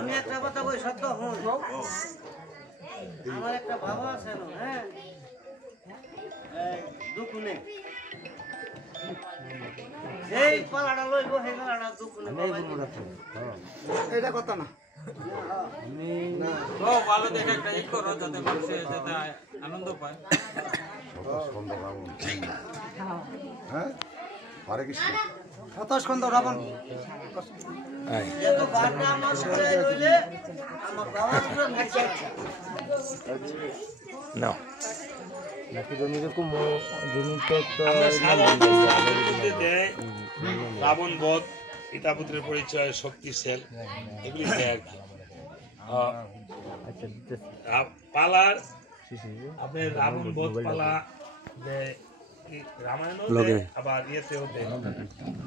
আমি একটা কথা বলি সত্য হন আমার একটা বাবা আছে না হ্যাঁ দুকুনে এই পালাটা লইব সেই পালাটা দুকুনে এটা কথা না তো ভালো দেখে একটা ই করো যাতে মানুষ যাতে আনন্দ পায় হ্যাঁ হরে কৃষ্ণ শতস্কন্ধ রাবণ যেহেতু বারটা আমার করে রইলে আমার বাবা পুরো নাচছে না নাকি জমিতে কুমো জমিতে তো রাবণ বধ পিতা পুত্রের পরিচয় শক্তিশাল এগুলি দেয় আর কি পালার আপনার রাবণ বধ পালা রামায়ণও দেয় আবার ইয়েতেও দেয়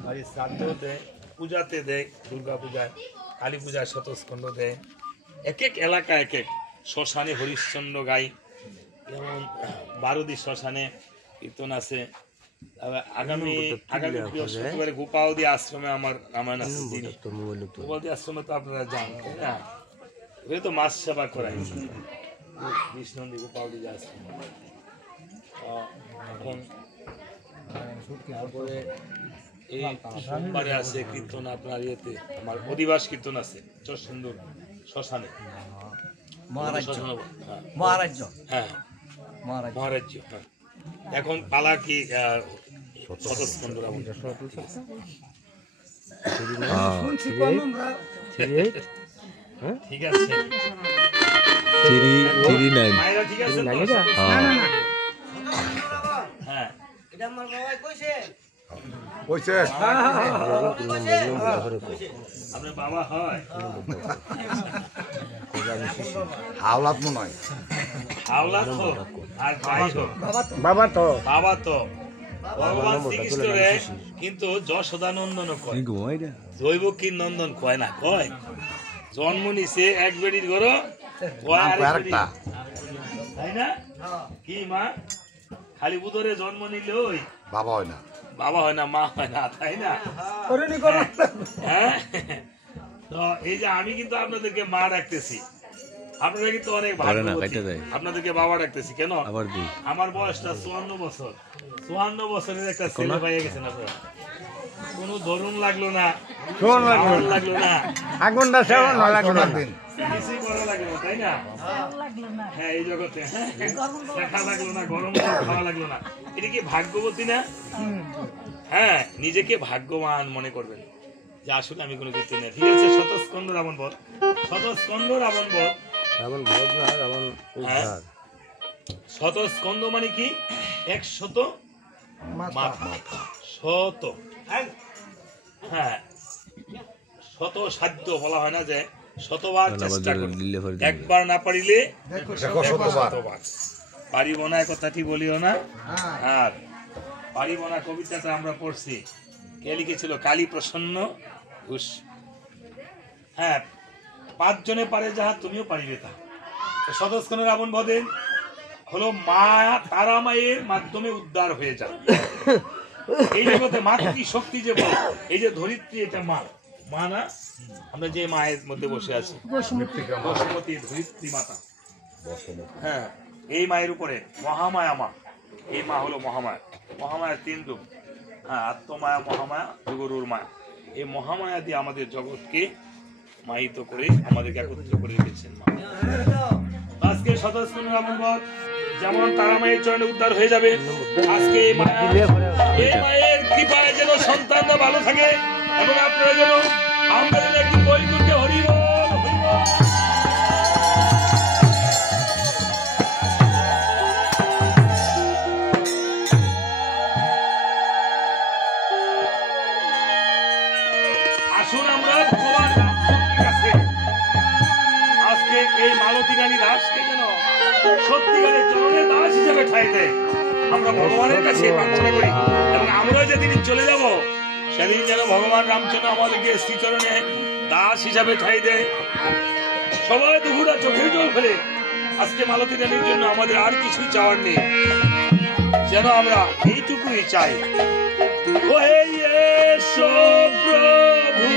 আর শ্রাদ্ধেও দেয় পূজাতে দেয় দুর্গা পূজায় কালী পূজায় শতস্কন্ধ দেয় এক এক এলাকা এক এক শ্মশানে হরিশ্চন্দ্র গাই যেমন বারুদি শ্মশানে কীর্তন আছে আগামী বৃহস্পতিবারে গোপালদি আশ্রমে আমার রামায়ণ আছে গোপালদি আশ্রমে তো আপনারা যান তাই না ওই তো মাছ সেবা করাই বিষ্ণন্দী গোপালদি আশ্রম এখন তারপরে এই সোমবারে আছে কীর্তন আপনার ইয়েতে আমার অধিবাস কীর্তন আছে সুন্দর শ্মশানে মহারাজ্য হ্যাঁ মহারাজ্য হ্যাঁ এখন পালা কি শতস্কন্ধ রাবণ ঠিক আছে ঠিক আছে হ্যাঁ এটা আমার বাবাই কইছে কইছে আপনার বাবা হয় হাওলাত মনে হয় হাওলাত হোক আর যাই হোক বাবা তো ভগবান শ্রীকৃষ্ণরে কিন্তু যশোদানন্দন কয় দৈবকীর নন্দন কয় না কয় জন্ম নিছে এক বেড়ির ঘর তাই না কি মা খালি উদরে জন্ম নিলে ওই বাবা হয় না মা হয় না তাই না হ্যাঁ তো এই যে আমি কিন্তু আপনাদেরকে মা ডাকতেছি আপনারা কিন্তু অনেক ভাগ্যবতী আপনাদেরকে বাবা ডাকতেছি কেন আমার বয়সটা 54 বছর 54 বছরের একটা ছেলে পাইয়ে গেছেন আপনারা কোনো ধরুন লাগলো না লাগলো না আগুনটা সেবন লাগলো না কিছুই করা লাগলো না তাই না হ্যাঁ এই জগতে দেখা লাগলো না গরম খাওয়া লাগলো না এটা কি ভাগ্যবতী না হ্যাঁ নিজেকে ভাগ্যবান মনে করবেন যে আসলে আমি কোনো কিছু নেই ঠিক আছে শতস্কন্ধ রাবণ বধ শতস্কন্ধ মানে কি 100 মাথা শত হ্যাঁ শত সাধ্য বলা হয় না যে শতবার চেষ্টা করি একবার না পারিলে শতবার পারিব না কথাটি বলিও না আর পারিব না কবিতাটা আমরা পড়ছি কে লিখেছিল কালী প্রসন্ন ঘোষ হ্যাঁ 5 জনে পারে যাহা তুমিও পারিবে তা শতস্কন্ধ রাবণ বধে হলো মা তারা মায়ের মাধ্যমে উদ্ধার হয়ে যায় এই জগতে মাতৃ শক্তি যে বল এই যে ধরিত্রী এটা মা না আমরা যে মায়ের মধ্যে বসে আছি বসুমতী ধরিত্রী মাতা হ্যাঁ এই মায়ের উপরে মহামায়া মা এই মা হলো মহামায়ার 3 রূপ হ্যাঁ আত্মমায়া মহামায়া জগরুর মায়া এই মহামায়া দিয়ে আমাদের জগৎকে মাহিত করে আমাদেরকে একত্রিত করে রেখেছেন মা আজকে শতস্কন্ধ রাবণ বধ যেমন তারা মায়ের চরণে উদ্ধার হয়ে যাবে আজকে এই মায়ের কৃপায় যেন সন্তানরা ভালো থাকে এবং আপনারা যেন আমাদের একটি বই করতে হরি আসুন আমরা ভগবান রামচন্দ্রের কাছে আজকে এই মালতী রানী দাসকে যেন সত্যিকারের চরণের দাস হিসেবে ঠাঁই দেয় আমরা ভগবানের কাছে প্রার্থনা করি এবং আমরা যেদিন চলে যাব সেদিন যেন ভগবান রামচন্দ্র আমাদেরকে শ্রীচরণে দাস হিসাবে ঠাঁই দেয় সবাই দুপুরা চোখের জল ফেলে আজকে মালতী রানীর জন্য আমাদের আর কিছুই চাওয়ার নেই, যেন আমরা এইটুকুই চাই। ওহে এসো প্রভু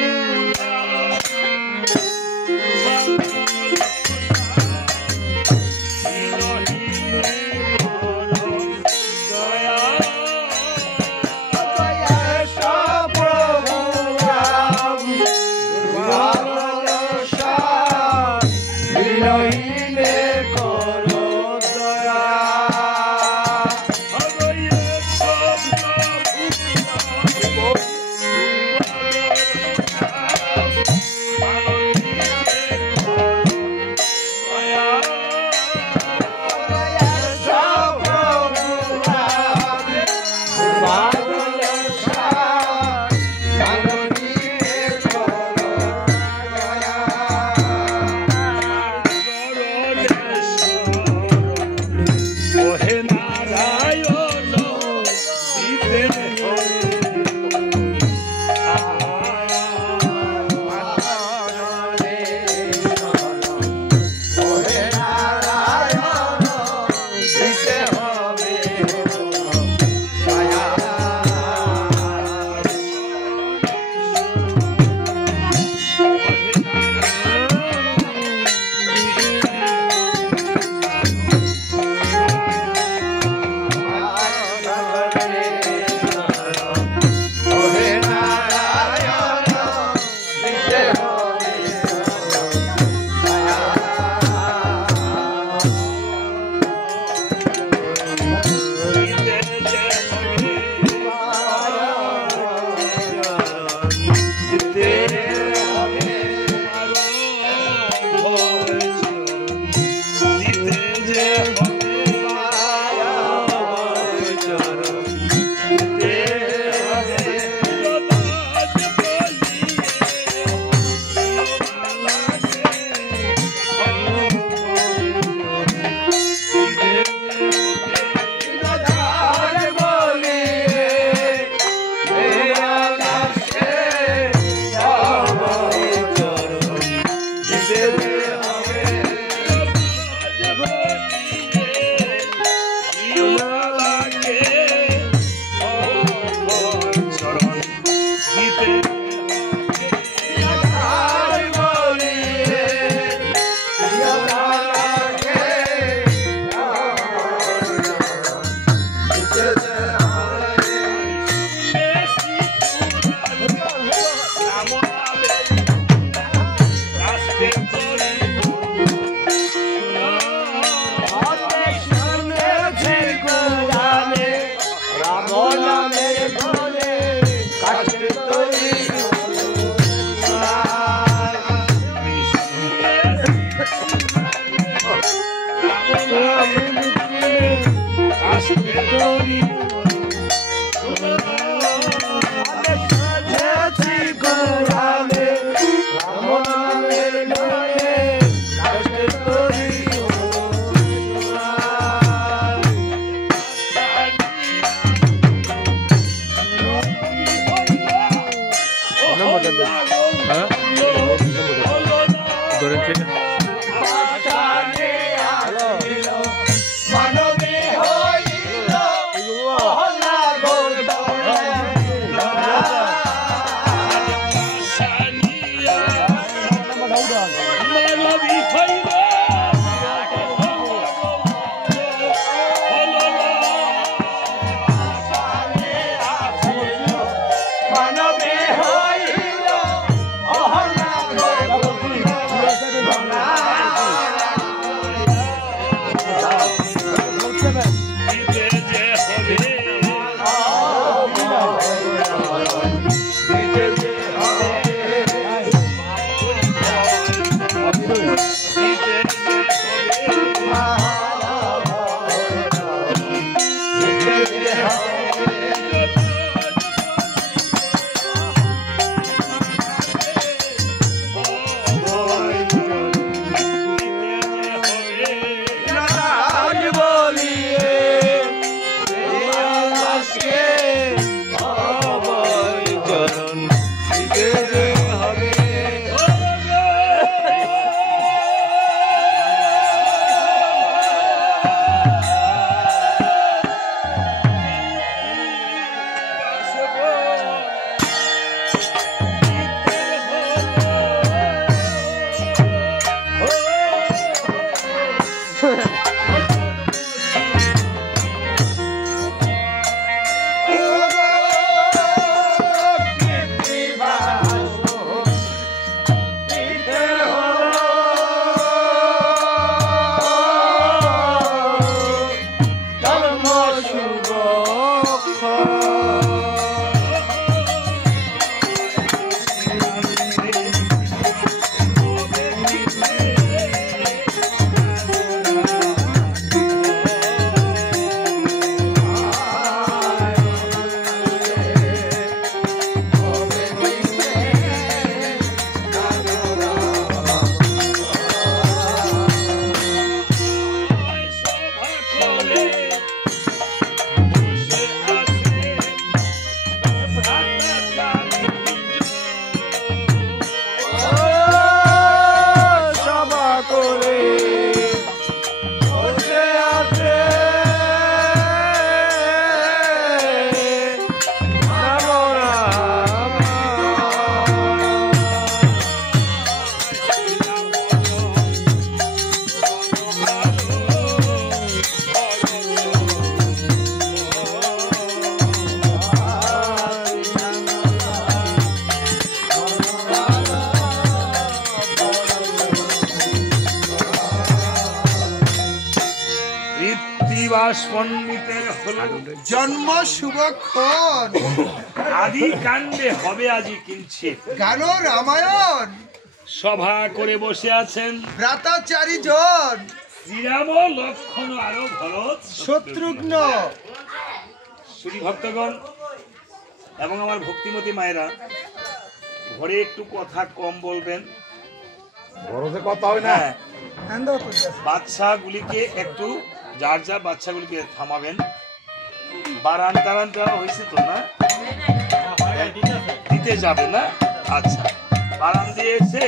ব্যাস পণ্ডিতের হলো জন্ম শুভক্ষণ, আদি কাণ্ডে হবে আজি কিঞ্চিত, গান রামায়ণ, সভা করে বসে আছেন ভ্রাতাচারী জন, শ্রীরাম লক্ষণ আরো ভরত শত্রুঘ্ন। শ্রী ভক্তগণ এবং আমার ভক্তিমতী মায়েরা, ঘরে একটু কথা কম বলবেন। বড়তে কথা হয় না। হ্যাঁ, বাচ্চাগুলিকে একটু যার যার বাচ্চাগুলিকে থামাবেন। বারান টারান দেওয়া হয়েছে তো না? দিতে যাবে না? আচ্ছা, বারান দিয়ে এসে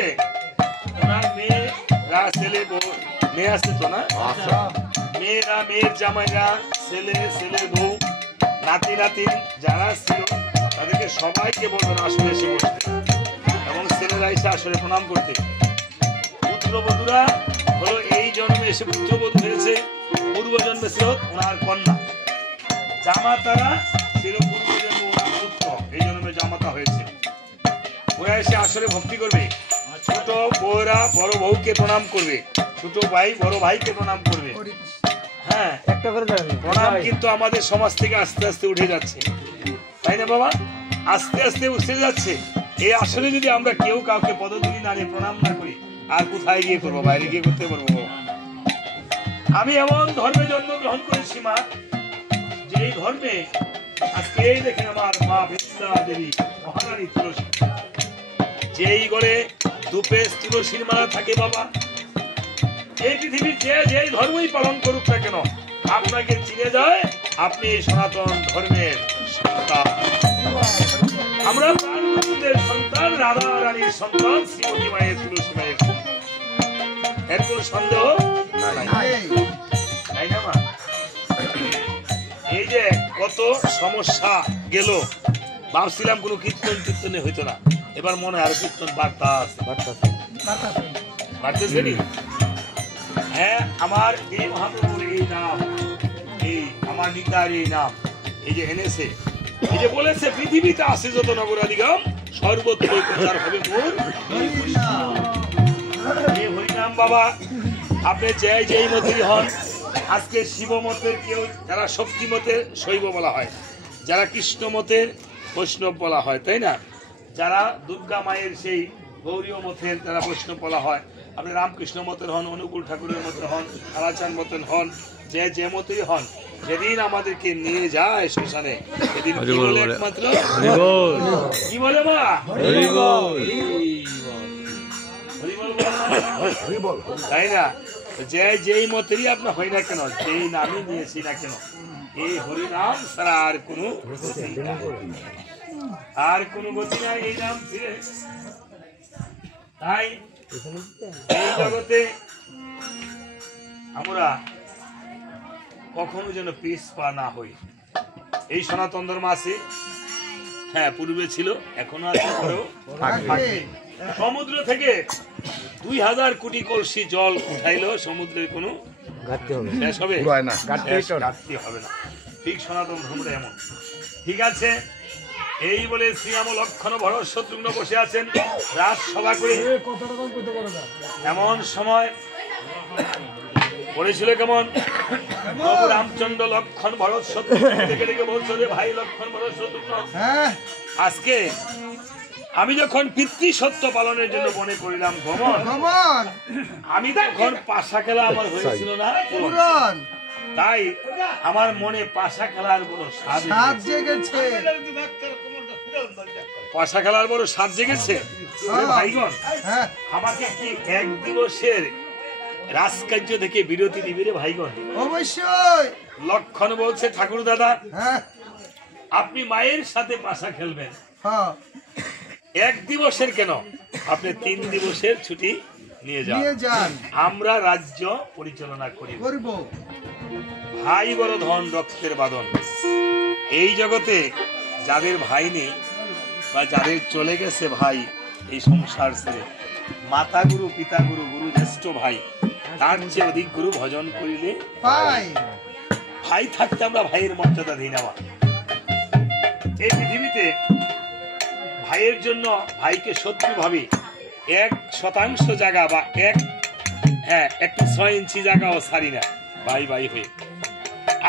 ওনার মেয়েরা ছেলে বউ মেয়ে আছে তো না? মেয়েরা মেয়ের জামাইরা ছেলে ছেলের বউ নাতি নাতিন যারা ছিল তাদেরকে সবাইকে বলবেন আসলে এসে বসতে এবং ছেলেরা এসে আসলে প্রণাম করতে। পুত্রবধূরা হলো এই জন্মে এসে পুত্রবধূ হয়েছে, পূর্ব জন্মে ছিল ওনার কন্যা। জামাতারা ছিল পূর্ব জন্মে ওনার পুত্র, এই জন্মে জামাতা হয়েছে। ওরা এসে আসলে ভক্তি করবে। ছোট বউরা বড় বউকে প্রণাম করবে, ছোট ভাই বড় ভাইকে প্রণাম করবে। হ্যাঁ, একটা করে দেন। প্রণাম কিন্তু আমাদের সমাজ থেকে আস্তে আস্তে উঠে যাচ্ছে, তাই না বাবা? আস্তে আস্তে উঠে যাচ্ছে। এই আসলে যদি আমরা কেউ কাউকে পদধূলি না নিয়ে প্রণাম না করি, আর কোথায় গিয়ে করবো? বাইরে গিয়ে করতে পারবো? আমি এমন ধর্মে জন্মগ্রহণ করেছি মা, যে এই ধর্মে আজকে এই দেখেন আমার মা বৃন্দা দেবী মহারানী তুলসী, যেই ঘরে দুপে তুলসীর মালা থাকে বাবা, এই পৃথিবীর যে ধর্মই পালন করুক না কেন, আপনাকে চিনে যায় আপনি সনাতন ধর্মের সন্তান। আমরা প্রাণবন্ধুদের সন্তান, রাধা রানীর সন্তান, শ্রীমতী মায়ের তুলসী মায়ের। এর কোন সন্দেহ নাই, তাই না মা? এই যে কত সমস্যা গেল, ভাবছিলাম কোনো কীর্তনে হইতো না, এবার মনে হয় আরো কীর্তন বাড়তেছে নি। হ্যাঁ, আমার এই মহাপ্রভুর এই নাম, এই আমার নিতার এই নাম, এই যে এনেছে, এই যে বলেছে পৃথিবীতে আছে যত নগরাদিগম সর্বত্র প্রচার হবে মোর এই হরিনাম। বাবা, আপনি যেই মতের হন, আজকে শিব মতের কেউ, যারা শক্তি মতের শৈব বলা হয়, যারা কৃষ্ণ মতের বৈষ্ণব বলা হয়, তাই না? যারা দুর্গা মায়ের সেই গৌরীয় মতের যারা বৈষ্ণব বলা হয়, আপনি রামকৃষ্ণ মতের হন, অনুকূল ঠাকুরের মতে হন, কালাচান মতের হন, যে মতেই হন, যেদিন আমাদেরকে নিয়ে যায় শ্মশানে, সেদিন কি বলে? একমাত্র কি বলে মা? তাই না? যেই মতেরই আপনার হয় না কেন, যেই নামই নিয়েছি না কেন, এই হরিনাম ছাড়া আর কোনো গতি নাই এই নাম ছিল। তাই এই জগতে আমরা কখনো যেন পিছপা না হই। এই সনাতন ধর্ম আছে, হ্যাঁ পূর্বে ছিল, এখনো আছে, পরেও থাকবে। সমুদ্র থেকে 2000 কোটি কলসি জল উঠাইলো, সমুদ্রের কোনো শেষ হবে না, ঘাটতি হবে না। ঠিক সনাতন ধর্মটা এমন। ঠিক আছে, এই বলে শ্রীরাম লক্ষণ ভরত শত্রুঘ্ন বসে আছেন রাজসভা করে। এমন সময় পড়েছিল কেমন, প্রভু রামচন্দ্র লক্ষণ ভরত শত্রুঘ্ন ডেকে ডেকে বলছে, ভাই লক্ষণ ভরত শত্রুঘ্ন, আজকে আমি যখন পিতৃ সত্য পালনের জন্য মনে করিলাম গমন, আমি তখন পাশা খেলা আমার হয়েছিল না পূরণ, তাই আমার মনে পাশা খেলার বড় স্বাদ জেগেছে। পাশা খেলার বড় স্বাদ জেগেছে। ভাইগণ, আমাকে কি এক দিবসের রাজকার্য থেকে বিরতি দিবে রে ভাইগণ? অবশ্যই। লক্ষণ বলছে, ঠাকুর দাদা আপনি মায়ের সাথে পাশা খেলবেন, এক দিবসের কেন, আপনি 3 দিবসের ছুটি নিয়ে যান, আমরা রাজ্য পরিচালনা করব। ভাই বড় ধন, রক্তের বাঁধন। এই জগতে যাদের ভাই নেই বা যাদের চলে গেছে ভাই এই সংসার ছেড়ে, মাতা গুরু, পিতা গুরু, গুরু জ্যেষ্ঠ ভাই, তার চেয়ে অধিক গুরু ভজন করিলে ভাই থাকতে আমরা ভাইয়ের মর্যাদা দিই না। এই পৃথিবীতে ভাইয়ের জন্য ভাইকে শত্রু ভাবি 1% জায়গা বা 1 6 ইঞ্চি জায়গাও ছাড়ি না, ভাই ভাই হয়ে।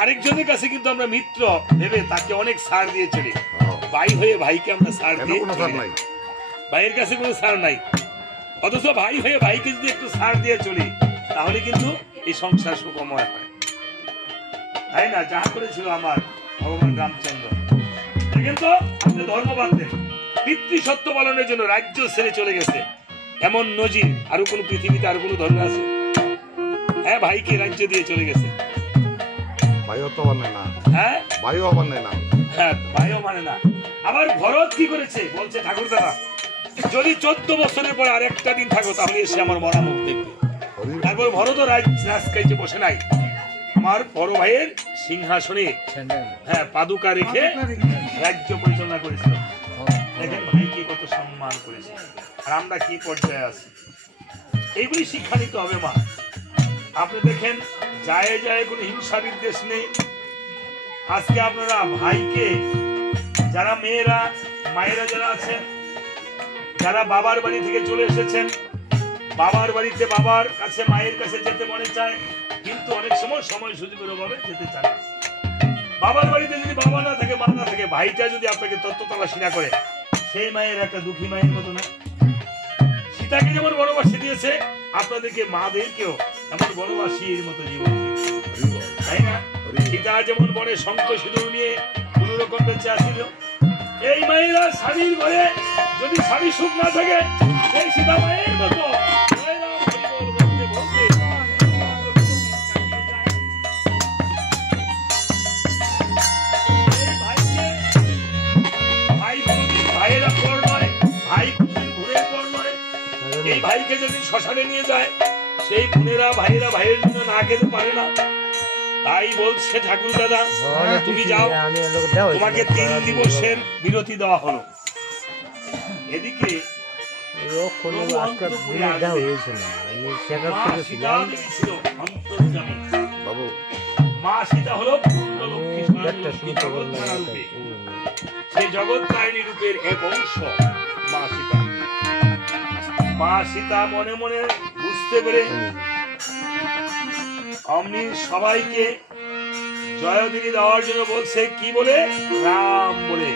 আরেকজনের কাছে কিন্তু আমরা মিত্র ভেবে তাকে অনেক ছাড় দিয়ে চলি। ভাই হয়ে ভাইকে আমরা ছাড় দিয়ে কোনো ছাড় নাই। ভাইয়ের কাছে কোনো ছাড় নাই, অথচ ভাই হয়ে ভাইকে যদি একটু ছাড় দিয়ে চলি তাহলে কিন্তু এই সংসার সুখময় হয়, তাই না? যা করেছিল আমার ভগবান রামচন্দ্র। দেখেন তো আপনি ধর্মবাদ দেন, পিতৃ সত্য পালনের জন্য রাজ্য ছেড়ে চলে গেছে, এমন নজির আরো কোন পৃথিবীতে আর কোন ধর্ম আছে? হ্যাঁ, ভাইকে রাজ্য দিয়ে চলে গেছে। ভাইও তো মানে না, হ্যাঁ ভাইও মানে না, হ্যাঁ ভাইও মানে না। আবার ভরত কি করেছে বলছে ঠাকুর দাদা, যদি 14 বছরের পর আর একটা দিন থাকো তাহলে এসে আমার মরা মুখ দেখবে। তারপর ভরত রাজকার্যে বসে নাই, আমার বড় ভাইয়ের সিংহাসনে হ্যাঁ পাদুকা রেখে রাজ্য পরিচালনা করেছিল। দেখেন ভাইকে কত সম্মান করেছে, আর আমরা কি পর্যায়ে আছি। এইগুলি শিক্ষা নিতে হবে মা। আপনি দেখেন যায় যায় কোনো হিংসা বিদ্বেষ নেই। আজকে আপনারা ভাইকে, যারা মেয়েরা মায়েরা যারা আছেন, যারা বাবার বাড়ি থেকে চলে এসেছেন, বাবার বাড়িতে বাবার কাছে মায়ের কাছে যেতে মনে চায়, কিন্তু অনেক সময় সুযোগের অভাবে যেতে চায় না। বাবার বাড়িতে যদি বাবা না থাকে মা না থাকে, ভাইটা যদি আপনাকে তত্ত্ব তলাশি না করে, সেই মায়ের একটা দুঃখী মায়ের মতো না। সীতাকে যেমন বনবাসী দিয়েছে, আপনাদেরকে মাদেরকেও এমন বনবাসীর মতো জীবন দিয়েছে, তাই না? সীতা যেমন বনে শঙ্খ সিঁদুর নিয়ে কোন রকম বেঁচে আসিল, এই মায়েরা স্বামীর ঘরে যদি স্বামী সুখ না থাকে, এই সীতা মায়ের মতো ভাইয়েরা পর নয়, ভাই বোনের পর নয়। এই ভাইকে যদি শ্মশানে নিয়ে যায়, সেই বোনেরা ভাইয়েরা ভাইয়ের জন্য না খেতে পারে না। তাই বলছে ঠাকুর দাদা, তুমি যাও, তোমাকে 3 দিবসের বিরতি দেওয়া হলো। এদিকে বাবু মা সীতা হলো সেই জগৎ তারিণী রূপের এক অংশ মা সীতা। মা সীতা মনে মনে বুঝতে পেরে অমনি সবাইকে জয়দিনী দেওয়ার জন্য বলছে, কি বলে? রাম বলে।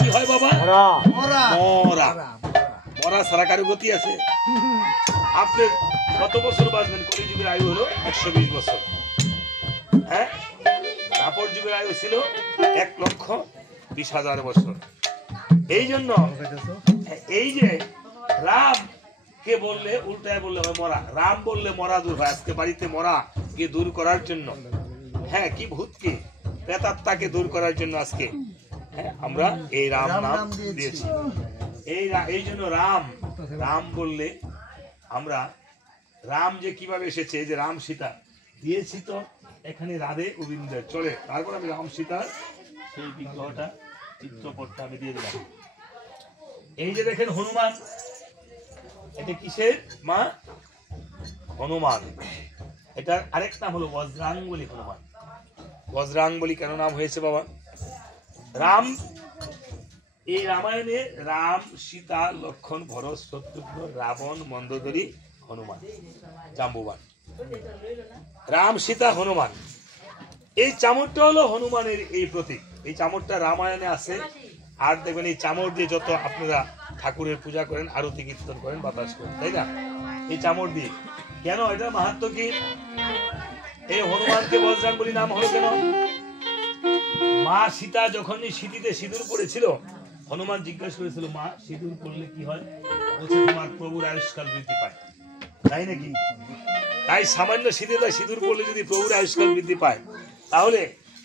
কি হয় বাবা? মরা। মরা ছাড়া কারো গতি আছে? আপনি কত বছর বাঁচবেন? কলিযুগের আয়ু হলো 120 বছর। হ্যাঁ, দ্বাপর যুগের আয়ু ছিল 1,20,000 বছর। এই জন্য এই যে রাম কে বললে উল্টায় বললে হয় মরা, রাম বললে মরা দূর হয়। আজকে বাড়িতে মরা কে দূর করার জন্য, হ্যাঁ কি ভূতকে প্রেতাত্মাকে দূর করার জন্য আজকে আমরা এই রাম নাম দিয়েছি। এই জন্য রাম রাম বললে আমরা রাম যে কিভাবে এসেছে, যে রাম সীতা দিয়েছি তো এখানে রাধে গোবিন্দ চলে, তারপর আমি রাম সীতার সেই বিগ্রহটা চিত্রপটটা আমি দিয়ে দিলাম। এই যে দেখেন হনুমান, এটা কিসের মা? হনুমান। এটার আরেক নাম হলো বজ্রাঙ্গুলি হনুমান। বজ্রাঙ্গুলি কেন নাম হয়েছে বাবা? রাম, এই রামায়ণে রাম সীতা লক্ষণ ভরত শত্রুঘ্ন রাবণ মন্দোদরী হনুমান জাম্বুবান, রাম সীতা হনুমান। এই চামড়টা হলো হনুমানের এই প্রতীক। এই চামড়টা রামায়ণে আছে। আর দেখবেন এই চামড় দিয়ে যত আপনারা ঠাকুরের পূজা করেন, আরতি কীর্তন করেন, বাতাস করেন, তাই না? এই চামড় দিয়ে কেন? এটা মাহাত্ম্য কি? এই হনুমানকে বজরাঙ্গলী নাম হলো কেন? মা সীতা যখনই সিঁথিতে সিঁদুর পড়েছিল, হনুমান জিজ্ঞাসা করেছিল, মা সিঁদুর পড়লে কি হয়? বলছে, তোমার প্রভুর আয়ুষ্কাল বৃদ্ধি পায়, তাই নাকি? তাই সামান্য সিঁথিতে সিঁদুর পড়লে যদি প্রভুর আয়ুষ্কাল বৃদ্ধি পায়, তাহলে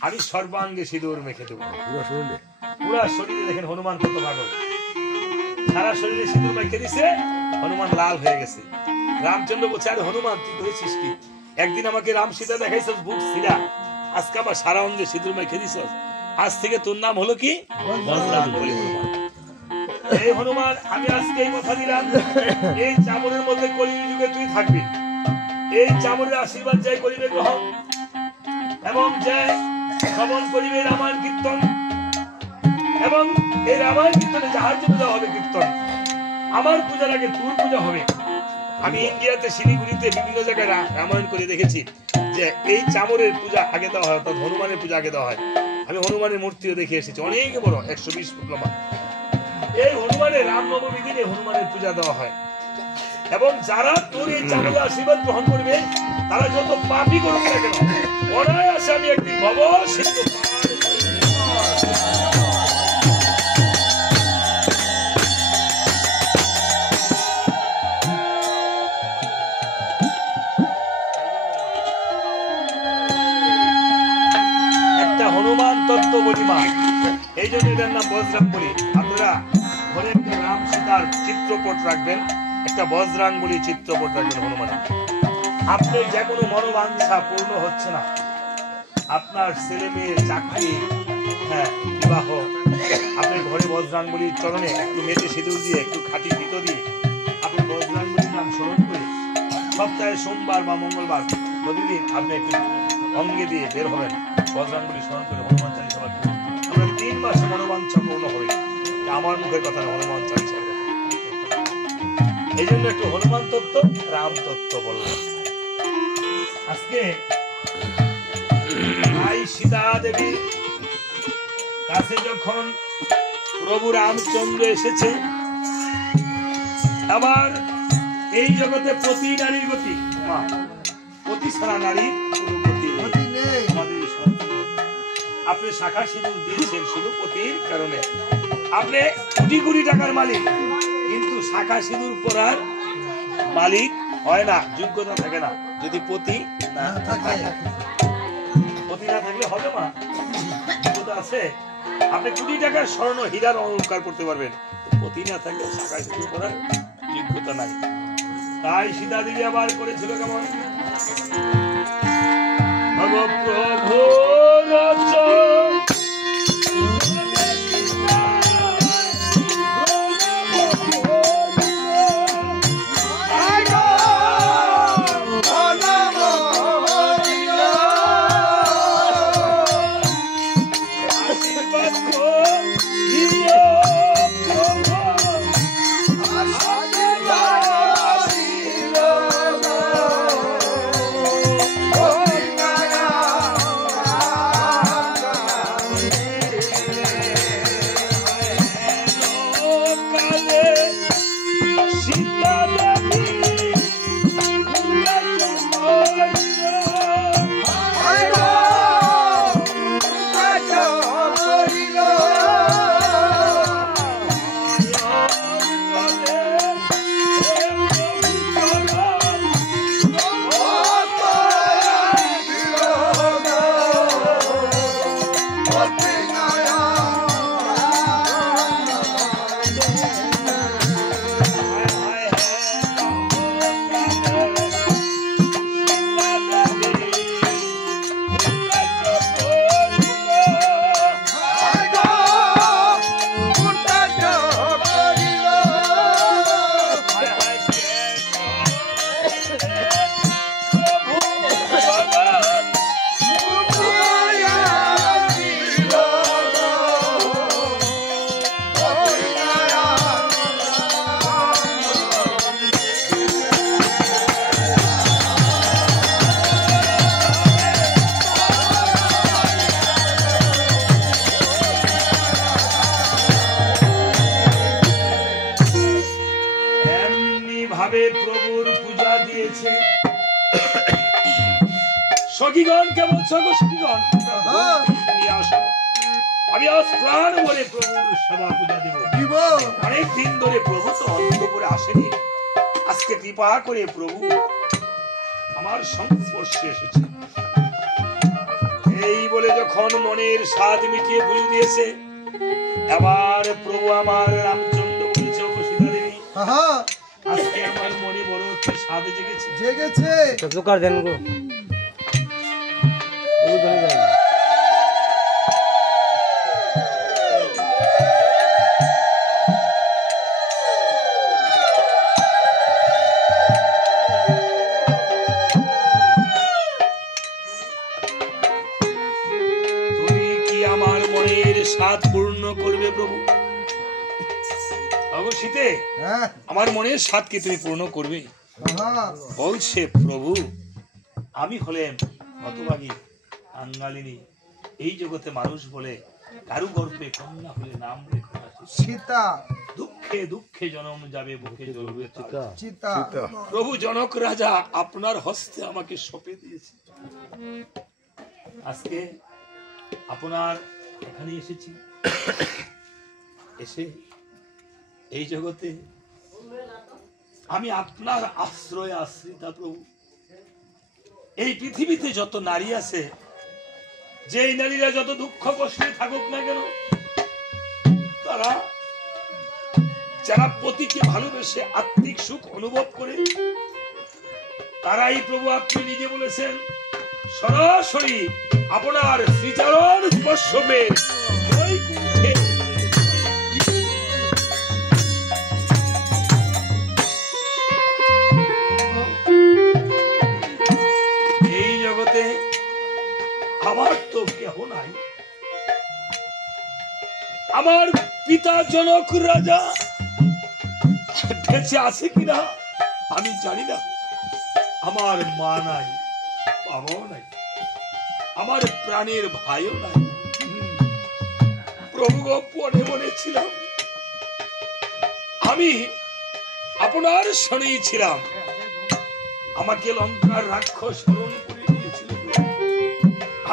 আমি সর্বাঙ্গে সিঁদুর মেখে দেবো। পুরা শরীরে দেখেন হনুমান কত পাগল, সারা শরীরে সিঁদুর মেখে দিছে, হনুমান লাল হয়ে গেছে। রামচন্দ্র বলছে, আরে হনুমান তুই করেছিস কি? একদিন আমাকে রাম সীতা দেখাইছিস বুক ছিড়া, আজকে আমার সারা অঙ্গে সিঁদুর মেখে দিছিস, আজ থেকে তোর নাম হলো কি? বজরাঙ্গলী হনুমান। এই হনুমান, আমি আজকে এই কথা দিলাম, এই চামড়ের মধ্যে কলির যুগে তুই থাকবি, এই চামড়ের আশীর্বাদ যাই করিবে গ্রহণ, এবং যে শ্রবণ করিবে রামায়ণ কীর্তন, এবং এই রামায়ণ কীর্তনে যাহার জন্য দেওয়া হবে কীর্তন, আমার পূজার আগে তোর পূজা হবে। আমি ইন্ডিয়াতে শিলিগুড়িতে বিভিন্ন জায়গায় রামায়ণ করে দেখেছি যে এই চামড়ের পূজা আগে দেওয়া হয়, অর্থাৎ হনুমানের পূজা আগে দেওয়া হয়। আমি হনুমানের মূর্তিও দেখে এসেছি, অনেক বড়, 120 ফুট লম্বা। এই হনুমানের রামনবমী দিনে হনুমানের পূজা দেওয়া হয়, এবং যারা তোর এই চামড়ের আশীর্বাদ গ্রহণ করবে, তারা যত পাপই করুক না কেন, অনায়াসে আমি একদিন ভব সিন্ধু তত্ত্ব বলি মা, এই জন্য এটার নাম বজরাঙ্গলী। আপনারা ঘরে একটা রাম সীতার চিত্রপট রাখবেন, একটা বজরাঙ্গলী চিত্রপট রাখবেন হনুমানের। আপনার যে কোনো মনোবাঞ্ছা পূর্ণ হচ্ছে না, আপনার ছেলে মেয়ের চাকরি, হ্যাঁ বিবাহ, আপনার ঘরে বজরাঙ্গলীর চরণে একটু মেটে সিঁদুর দিয়ে, একটু খাঁটি ঘৃত দিয়ে, আপনি বজরাঙ্গলীর নাম স্মরণ করে সপ্তাহে সোমবার বা মঙ্গলবার প্রতিদিন আপনি একটু অঙ্গে দিয়ে বের হবেন, বজরাঙ্গলী স্মরণ করে হনুমান চালিসা পাঠ করবেন। আমরা 3 মাসে মনোবাঞ্ছা পূর্ণ হবে। আমার মুখের কথা না, হনুমান চালিসার কথা। এই জন্য একটু হনুমান তত্ত্ব, রাম তত্ত্ব বললাম। আজকে ভাই সীতা দেবী কাছে যখন প্রভু রামচন্দ্র এসেছে, আবার এই জগতে প্রতি নারীর গতি, প্রতি সারা নারী আপনি শাখা সিঁদুর দিয়েছেন শুধু পতির কারণে। আপনি কোটি কোটি টাকার মালিক, কিন্তু শাখা সিঁদুর পরার মালিক হয় না, যোগ্যতা থাকে না যদি পতি না থাকে। পতি না থাকলে হবে না, যোগ্যতা আছে। আপনি কোটি টাকার স্বর্ণ হীরার অলংকার করতে পারবেন, পতি না থাকলে শাখা সিঁদুর পরার যোগ্যতা নাই। তাই সীতা দেবী আবার করেছিল কেমন? প্রভু Oh, সখীগণ কেমন সখীগণ তুমি আসো, আমি আজ প্রাণ বলে প্রভুর সেবা পূজা দেব। অনেক দিন ধরে প্রভু তো অন্তঃপুরে আসেনি, আজকে কৃপা করে প্রভু আমার সংস্পর্শে এসেছে। এই বলে যখন মনের স্বাদ মিটিয়ে পুজো দিয়েছে, এবার প্রভু আমার রামচন্দ্র বলেছে, সীতা দেবী আজকে আমার মনে বড় একটা স্বাদ জেগেছে। জোকার দেন গো স্বাদ পূর্ণ করবে প্রভু? অবশ্যই আমার মনের স্বাদ কি তুমি পূর্ণ করবে? বলছে প্রভু, আমি হলেন হতভাগী আঙ্গালিনী, এই জগতে মানুষ বলে কারু গর্ভে কন্যা হলে নাম রেখে সীতা, দুঃখে দুঃখে জন্ম যাবে বুকে জ্বলবে চিতা। প্রভু জনক রাজা আপনার হস্তে আমাকে সঁপে দিয়েছে, আজকে আপনার এখানে এসেছি। এসে এই জগতে আমি আপনার আশ্রয় আশ্রিতা প্রভু। এই পৃথিবীতে যত নারী আছে, যেই নারীরা যত দুঃখ কষ্টে থাকুক না কেন, তারা যারা পতিকে ভালোবেসে আত্মিক সুখ অনুভব করে, তারাই প্রভু আপনি নিজে বলেছেন সরাসরি আপনার শ্রীচরণ স্পর্শ পেয়ে এই জগতে আমার তো কেহ নাই। আমার পিতা জনক রাজা বেঁচে আছে কিনা আমি জানি না। আমার মা নাই, বাবাও নাই, আমার প্রাণের ভাইও নাই। প্রভু মনে মনে ছিলাম, আমি আপনার শনেই ছিলাম, আমাকে লঙ্কার রাক্ষস স্মরণ করে দিয়েছিল।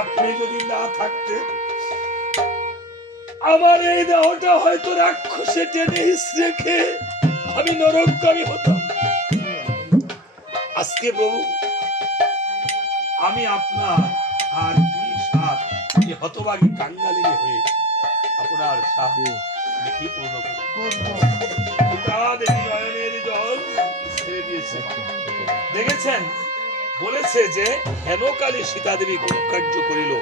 আপনি যদি না থাকতেন, আমার এই দেহটা হয়তো রাক্ষসে টেনে রেখে আমি নরকগামী হতাম। আজকে প্রভু আমি আপনার আর কি সাথ হতভাগী কাঙ্গালিনী হয়ে আপনার সাথ কি পূর্ণ জল ছেড়ে দিয়েছে। দেখেছেন, বলেছে যে হেনকালে সীতা দেবী কোন কার্য করিল,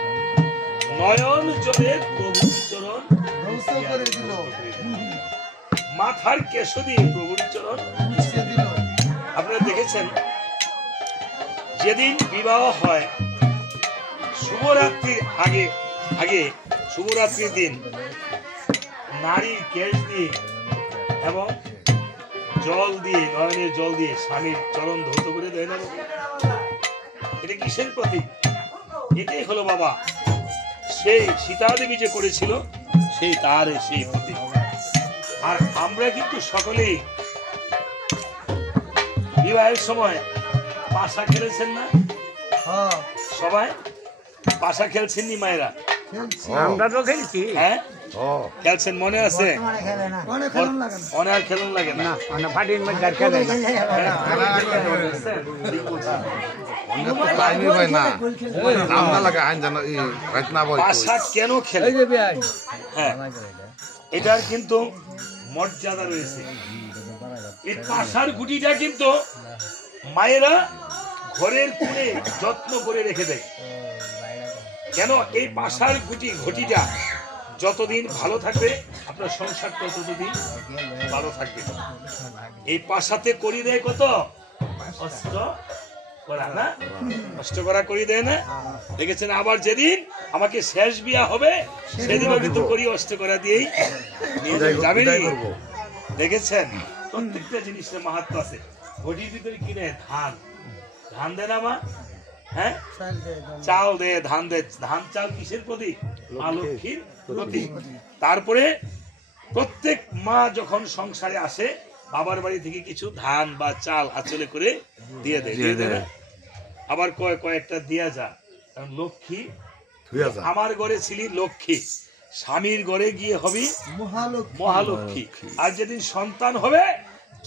নয়ন জলে প্রভুর চরণ মাথার কেশ দিয়ে প্রভুর চরণ। আপনারা দেখেছেন, যেদিন বিবাহ হয় শুভরাত্রির আগে শুভরাত্রির দিন নারীর কেশ দিয়ে এবং জল দিয়ে, নয়নের জল দিয়ে স্বামীর চরণ ধৌত করে দেয় না? এটা কিসের প্রতীক? এটাই হলো বাবা সেই সীতা দেবী যে করেছিল, সেই তার সেই প্রতীক। আর আমরা কিন্তু সকলেই বিবাহের সময় পাশা খেলেছেন না? সবাই পাশা খেলছেন নি মায়েরা? আমরা তো খেলছি। হ্যাঁ খেলছেন, মনে আছে? মনে আর খেলুন লাগে না, ফাটির মধ্যে খেলে পাশা কেন খেলে? হ্যাঁ, এটার কিন্তু মর্যাদা রয়েছে। এই পাশার গুটিটা কিন্তু মায়েরা ঘরের কোণে যত্ন করে রেখে দেয়। কেন? এই পাশার ঘটিটা যতদিন ভালো থাকবে আপনার সংসার ততদিন ভালো থাকবে। এই পাশাতে করি দেয় কত অষ্ট করা না, অষ্ট করা করি দেয় না? দেখেছেন, আবার যেদিন আমাকে শেষ বিয়া হবে সেদিনও কিন্তু করি অষ্ট করা দিয়েই যাবেন। দেখেছেন, প্রত্যেকটা জিনিসের মাহাত্ম্য আছে। ঘটির ভিতরে কিনে ধান দেয় না মা? হ্যাঁ, চাল দে, ধান দে। ধান চাল কিসের প্রতীক? মা লক্ষ্মীর প্রতীক। তারপরে প্রত্যেক মা যখন সংসারে আসে, বাবার বাড়ি থেকে কিছু ধান বা চাল আঁচলে করে দিয়ে দেয়। আবার কয়েকটা দিয়া যা, কারণ লক্ষ্মী 2000 আমার ঘরে ছিলি লক্ষ্মী, স্বামীর ঘরে গিয়ে হবি মহালক্ষ্মী। আর যেদিন সন্তান হবে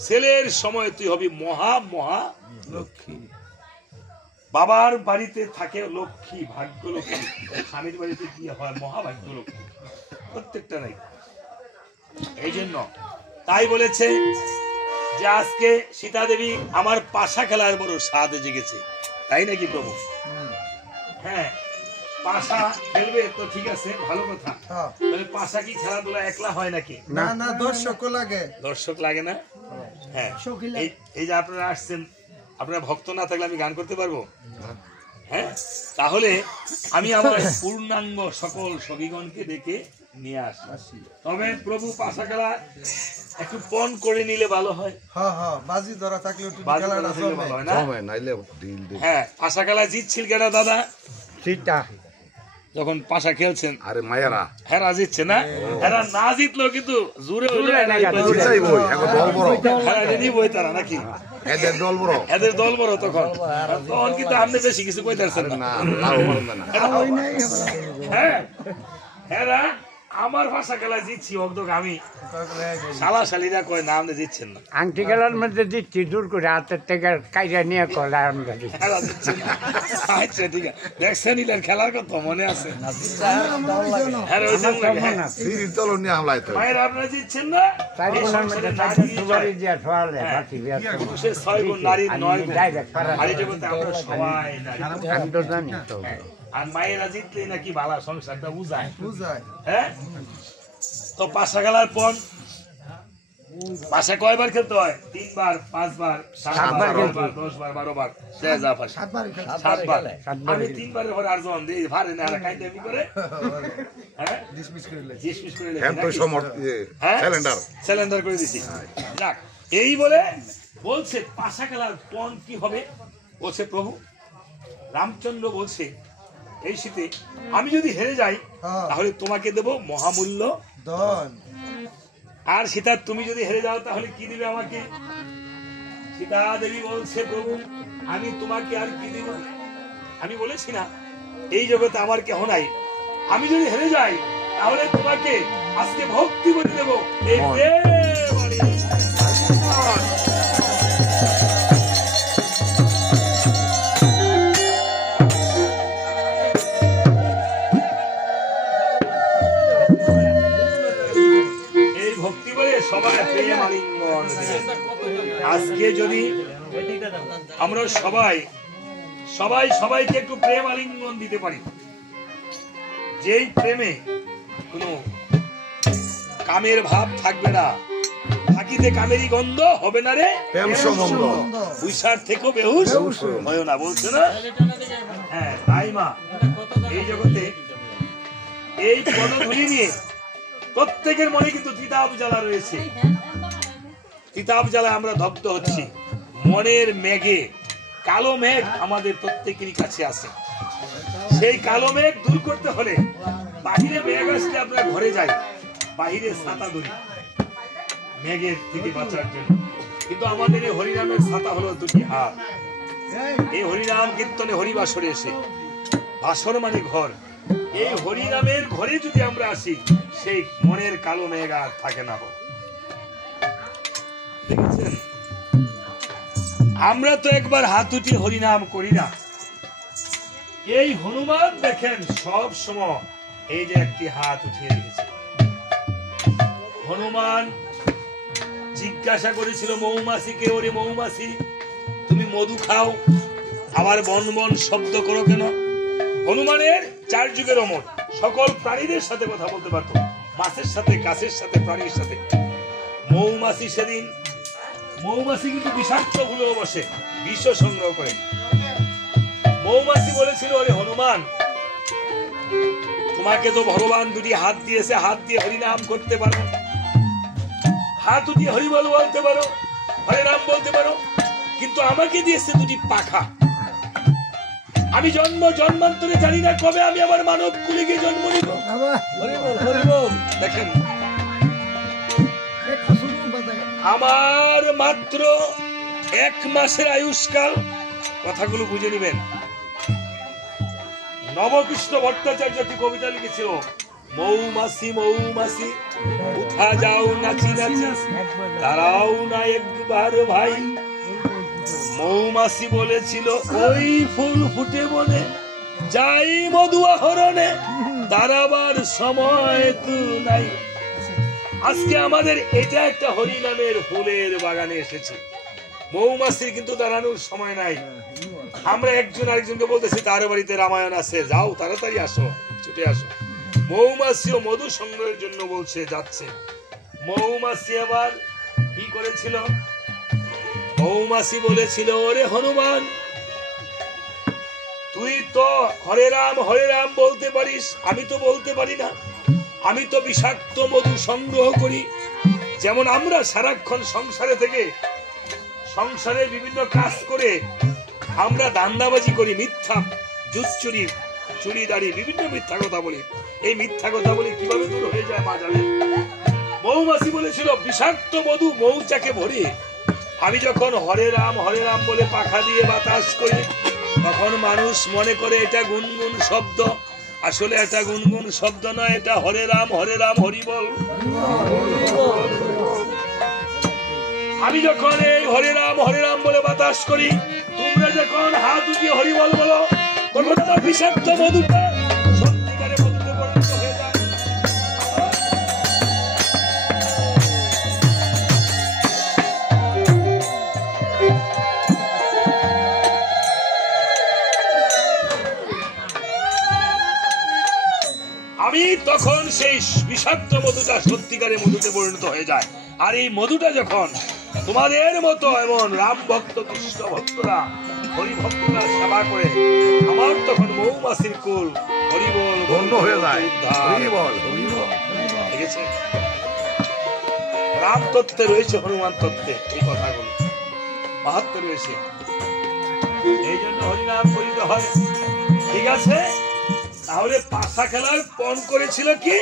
ছেলের সময় তুই হবি মহালক্ষ্মী। বাবার বাড়িতে থাকে লক্ষ্মী, ভাগ্য লক্ষ্মী, স্বামীর বাড়িতে গিয়ে হয় মহাভাগ্য লক্ষ্মী, প্রত্যেকটা নাই। এই জন্য তাই বলেছে যে আজকে সীতা দেবী আমার পাশা খেলার বড় স্বাদ জেগেছে, তাই নাকি প্রভু? হ্যাঁ, পাশা খেলবে তো ঠিক আছে, ভালো কথা। তবে পাশা কি খেলাধুলা একলা হয় নাকি? না না, দর্শক লাগে। দর্শক লাগে না? হ্যাঁ, এই যে আপনারা আসছেন, আপনারা ভক্ত না থাকলে আমি গান করতে পারবো? হ্যাঁ, তাহলে আমি আমার পূর্ণাঙ্গ সকল সখীগণকে ডেকে নিয়ে আসি। তবে প্রভু পাশা খেলা একটু পণ করে নিলে ভালো হয়। বাজি ধরা থাকলে একটু বাজি খেলাটা ধরা থাকলে চলবে। ভালো হয় না? সময় নাইলে ডিল দিল। হ্যাঁ, পাশা খেলা জিতছিল কেনা দাদা সীতা যখন পাশা খেলছেন? আরে মায়েরা হেরা জিতছে না? হেরা না জিতলো কিন্তু জোরে হইলো বুঝাই বই এখন দল বড়, বই তারা নাকি এদের দল বড় এদের দল বড়। তখন তখন কিন্তু আপনি বেশি কিছু কইতাছেন না, না। লাভ হবে না। হ্যাঁ, হেরা আমার ভাষা খেলা জিতছি অগ্ধক আমি, শালা শালিরা কয় না আপনি জিতছেন না। আংটি খেলার মধ্যে দিচ্ছি দূর করে হাতের থেকে কাইরা নিয়ে কলা আমরা দিচ্ছি। হেরা জিতছে না। আচ্ছা ঠিক আছে, দেখছেন ইলার খেলার কথা মনে আছে? হেরা ওই জন্য লাগে, হ্যাঁ। সিরিজ দল নিয়ে হামলায় তো মায়ের আপনারা জিতছেন না? চার এই গুণের সংসারে মধ্যে নারী চারটা জয়। সুপারি দিয়ে ঠোয়ালে হ্যাঁ। বাকি বিয়ার করবো। পুরুষের 6 গুণ, নারীর 9 গুণ। ডাইরেক্ট পারা আর এই জগতে আমরা সবাই নারী। আমি তো জানি তো। আর মায়েরা জিতলেই নাকি ভালো সংসারটা বুঝায়। বুঝায়। হ্যাঁ, তো পাশা খেলার পর পাশা কয়বার খেলতে হয়? 3 বার, 5 বার, 7 বার, 10 বার, 12 বার, 7 বার। আমি 3 বারের পরে আর জন দিই ভারে না, আর কাইতে আমি করে হ্যাঁ ডিসমিস করে লে। ডিসমিস করে লেখি হ্যাঁ তো নাকি? সমর্থ হ্যাঁ? সিলিন্ডার সিলিন্ডার করে দিছি। যাক, এই বলে বলছে পাশা খেলার পণ কি হবে? বলছে প্রভু রামচন্দ্র বলছে এই শীতে আমি যদি হেরে যাই তাহলে তোমাকে দেব মহামূল্য ধন। আর সীতা তুমি যদি হেরে যাও তাহলে কি দিবে আমাকে? সীতা দেবী বলছে প্রভু আমি তোমাকে আর কি দিব? আমি বলেছি না এই জগতে আমার কেহ নাই, আমি যদি হেরে যাই তাহলে তোমাকে আজকে ভক্তি করে দেব। এই প্রেমালি এই ভক্তি বলে সবাই প্রেম আলিঙ্গন দিবে। আজকে যদি আমরা সবাইকে একটু প্রেম আলিঙ্গন দিতে পারি, যেই প্রেমে কোনো কামের ভাব থাকবে না, থাকিতে কামেরই গন্ধ হবে না রে প্রেম সম্বন্ধ উইসার থেকেও বেহুশ হয় না, বলছে না? হ্যাঁ, তাই মা এই জগতে এই পদধ্বনি নিয়ে প্রত্যেকের মনে কিন্তু তিতাব জ্বালা রয়েছে। তিতাব জ্বালায় আমরা দগ্ধ হচ্ছি। মনের মেঘে কালো মেঘ আমাদের প্রত্যেকেরই কাছে আছে। সেই কালো মেঘ দূর করতে হলে বাহিরে মেঘ আসলে আমরা ঘরে যাই, বাহিরে ছাতা ধরি মেঘের থেকে বাঁচার জন্য। কিন্তু আমাদের এই হরিনামের ছাতা হলো দুটি হাত। এই হরিনাম কীর্তনে হরিবাসরে এসে, বাসর মানে ঘর, এই হরিনামের ঘরে যদি আমরা আসি সেই মনের কালো মেঘ আর থাকে না। দেখেছেন, আমরা তো একবার হাত উঠি হরিনাম করি না। এই হনুমান দেখেন সব সময় এই যে একটি হাত উঠিয়ে রেখেছে। হনুমান জিজ্ঞাসা করেছিল মৌমাছিকে, ওরে মৌমাছি তুমি মধু খাও আবার বন বন শব্দ করো কেন? হনুমানের 4 যুগের অমর, সকল প্রাণীদের সাথে কথা বলতে পারতো, মাছের সাথে, গাছের সাথে, প্রাণীর সাথে। মৌমাছি সেদিন, মৌমাছি কিন্তু বিষাক্ত ভুলেও বসে, বিষ সংগ্রহ করে। মৌমাছি বলেছিল ওরে হনুমান তোমাকে তো ভগবান দুটি হাত দিয়েছে, হাত দিয়ে হরিনাম করতে পারো, হাত উঠিয়ে হরিবল বলতে পারো, হরে রাম বলতে পারো, কিন্তু আমাকে দিয়েছে দুটি পাখা। আমি জন্মান্তরে জানি না কবে আমি আমার মানব কুলে গিয়ে জন্ম নিব। দেখেন আমার মাত্র 1 মাসের আয়ুষ্কাল, কথাগুলো বুঝে নিবেন। নবকৃষ্ণ ভট্টাচার্য একটি কবিতা লিখেছিল, মৌমাছি মৌমাছি উঠা যাও নাচি নাচি, তারাও না একবার ভাই। মৌমাছি বলেছিল ওই ফুল ফুটে বনে, যাই মধু আহরণে, দাঁড়াবার সময় তো নাই। আজকে আমাদের এটা একটা হরিনামের ফুলের বাগানে এসেছে, মৌমাছির কিন্তু দাঁড়ানোর সময় নাই। আমরা একজন আরেকজনকে বলতেছি তার বাড়িতে রামায়ণ আছে, যাও তাড়াতাড়ি আসো, ছুটে আসো। মৌমাছিও মধু সংগ্রহের জন্য বলছে, যাচ্ছে। মৌমাছি আবার কি করেছিল? মৌমাছি বলেছিল ওরে হনুমান, তুই তো হরে রাম বলতে পারিস, আমি তো বলতে পারি না। আমি তো বিষাক্ত মধু সংগ্রহ করি। যেমন আমরা সারাক্ষণ সংসারে থেকে সংসারে বিভিন্ন কাজ করে আমরা দান্দাবাজি করি, মিথ্যা জুচ্চুরি চুরিদারি বিভিন্ন মিথ্যা কথা বলি। এই মিথ্যা কথা বলি কিভাবে দূর হয়ে যায় মা জানেন? মৌমাছি বলেছিল বিষাক্ত মধু মৌচাকে ভরে আমি যখন হরে রাম বলে পাখা দিয়ে বাতাস করি, তখন মানুষ মনে করে এটা গুনগুন শব্দ। আসলে এটা গুনগুন শব্দ নয়, এটা হরে রাম হরি বল। আমি যখন এই হরে রাম বলে বাতাস করি, তোমরা যখন হাত উঠিয়ে হরি বল বলো, তখন আমার বিষাক্ত মধুটা সত্যিকারে মধুতে পরিণত হয়ে যায়। আমি তখন সেই বিষাক্ত মধুটা সত্যিকারে মধুতে পরিণত হয়ে যায়। আর এই মধুটা যখন তোমাদের মতো এমন রাম ভক্ত কৃষ্ণ ভক্তরা হরি ভক্তরা সেবা করে, আমার তখন মৌমাছির কুল হরিবল ধন্য হয়ে যায়। হরিবল হরিবল। ঠিক আছে, রাম তত্ত্বে রয়েছে, হনুমান তত্ত্বে এই কথাগুলো মাহাত্ম্য রয়েছে। এই জন্য হরিনাম করিতে হয়। ঠিক আছে, তাহলে পাশা খেলার পণ করেছিল কি,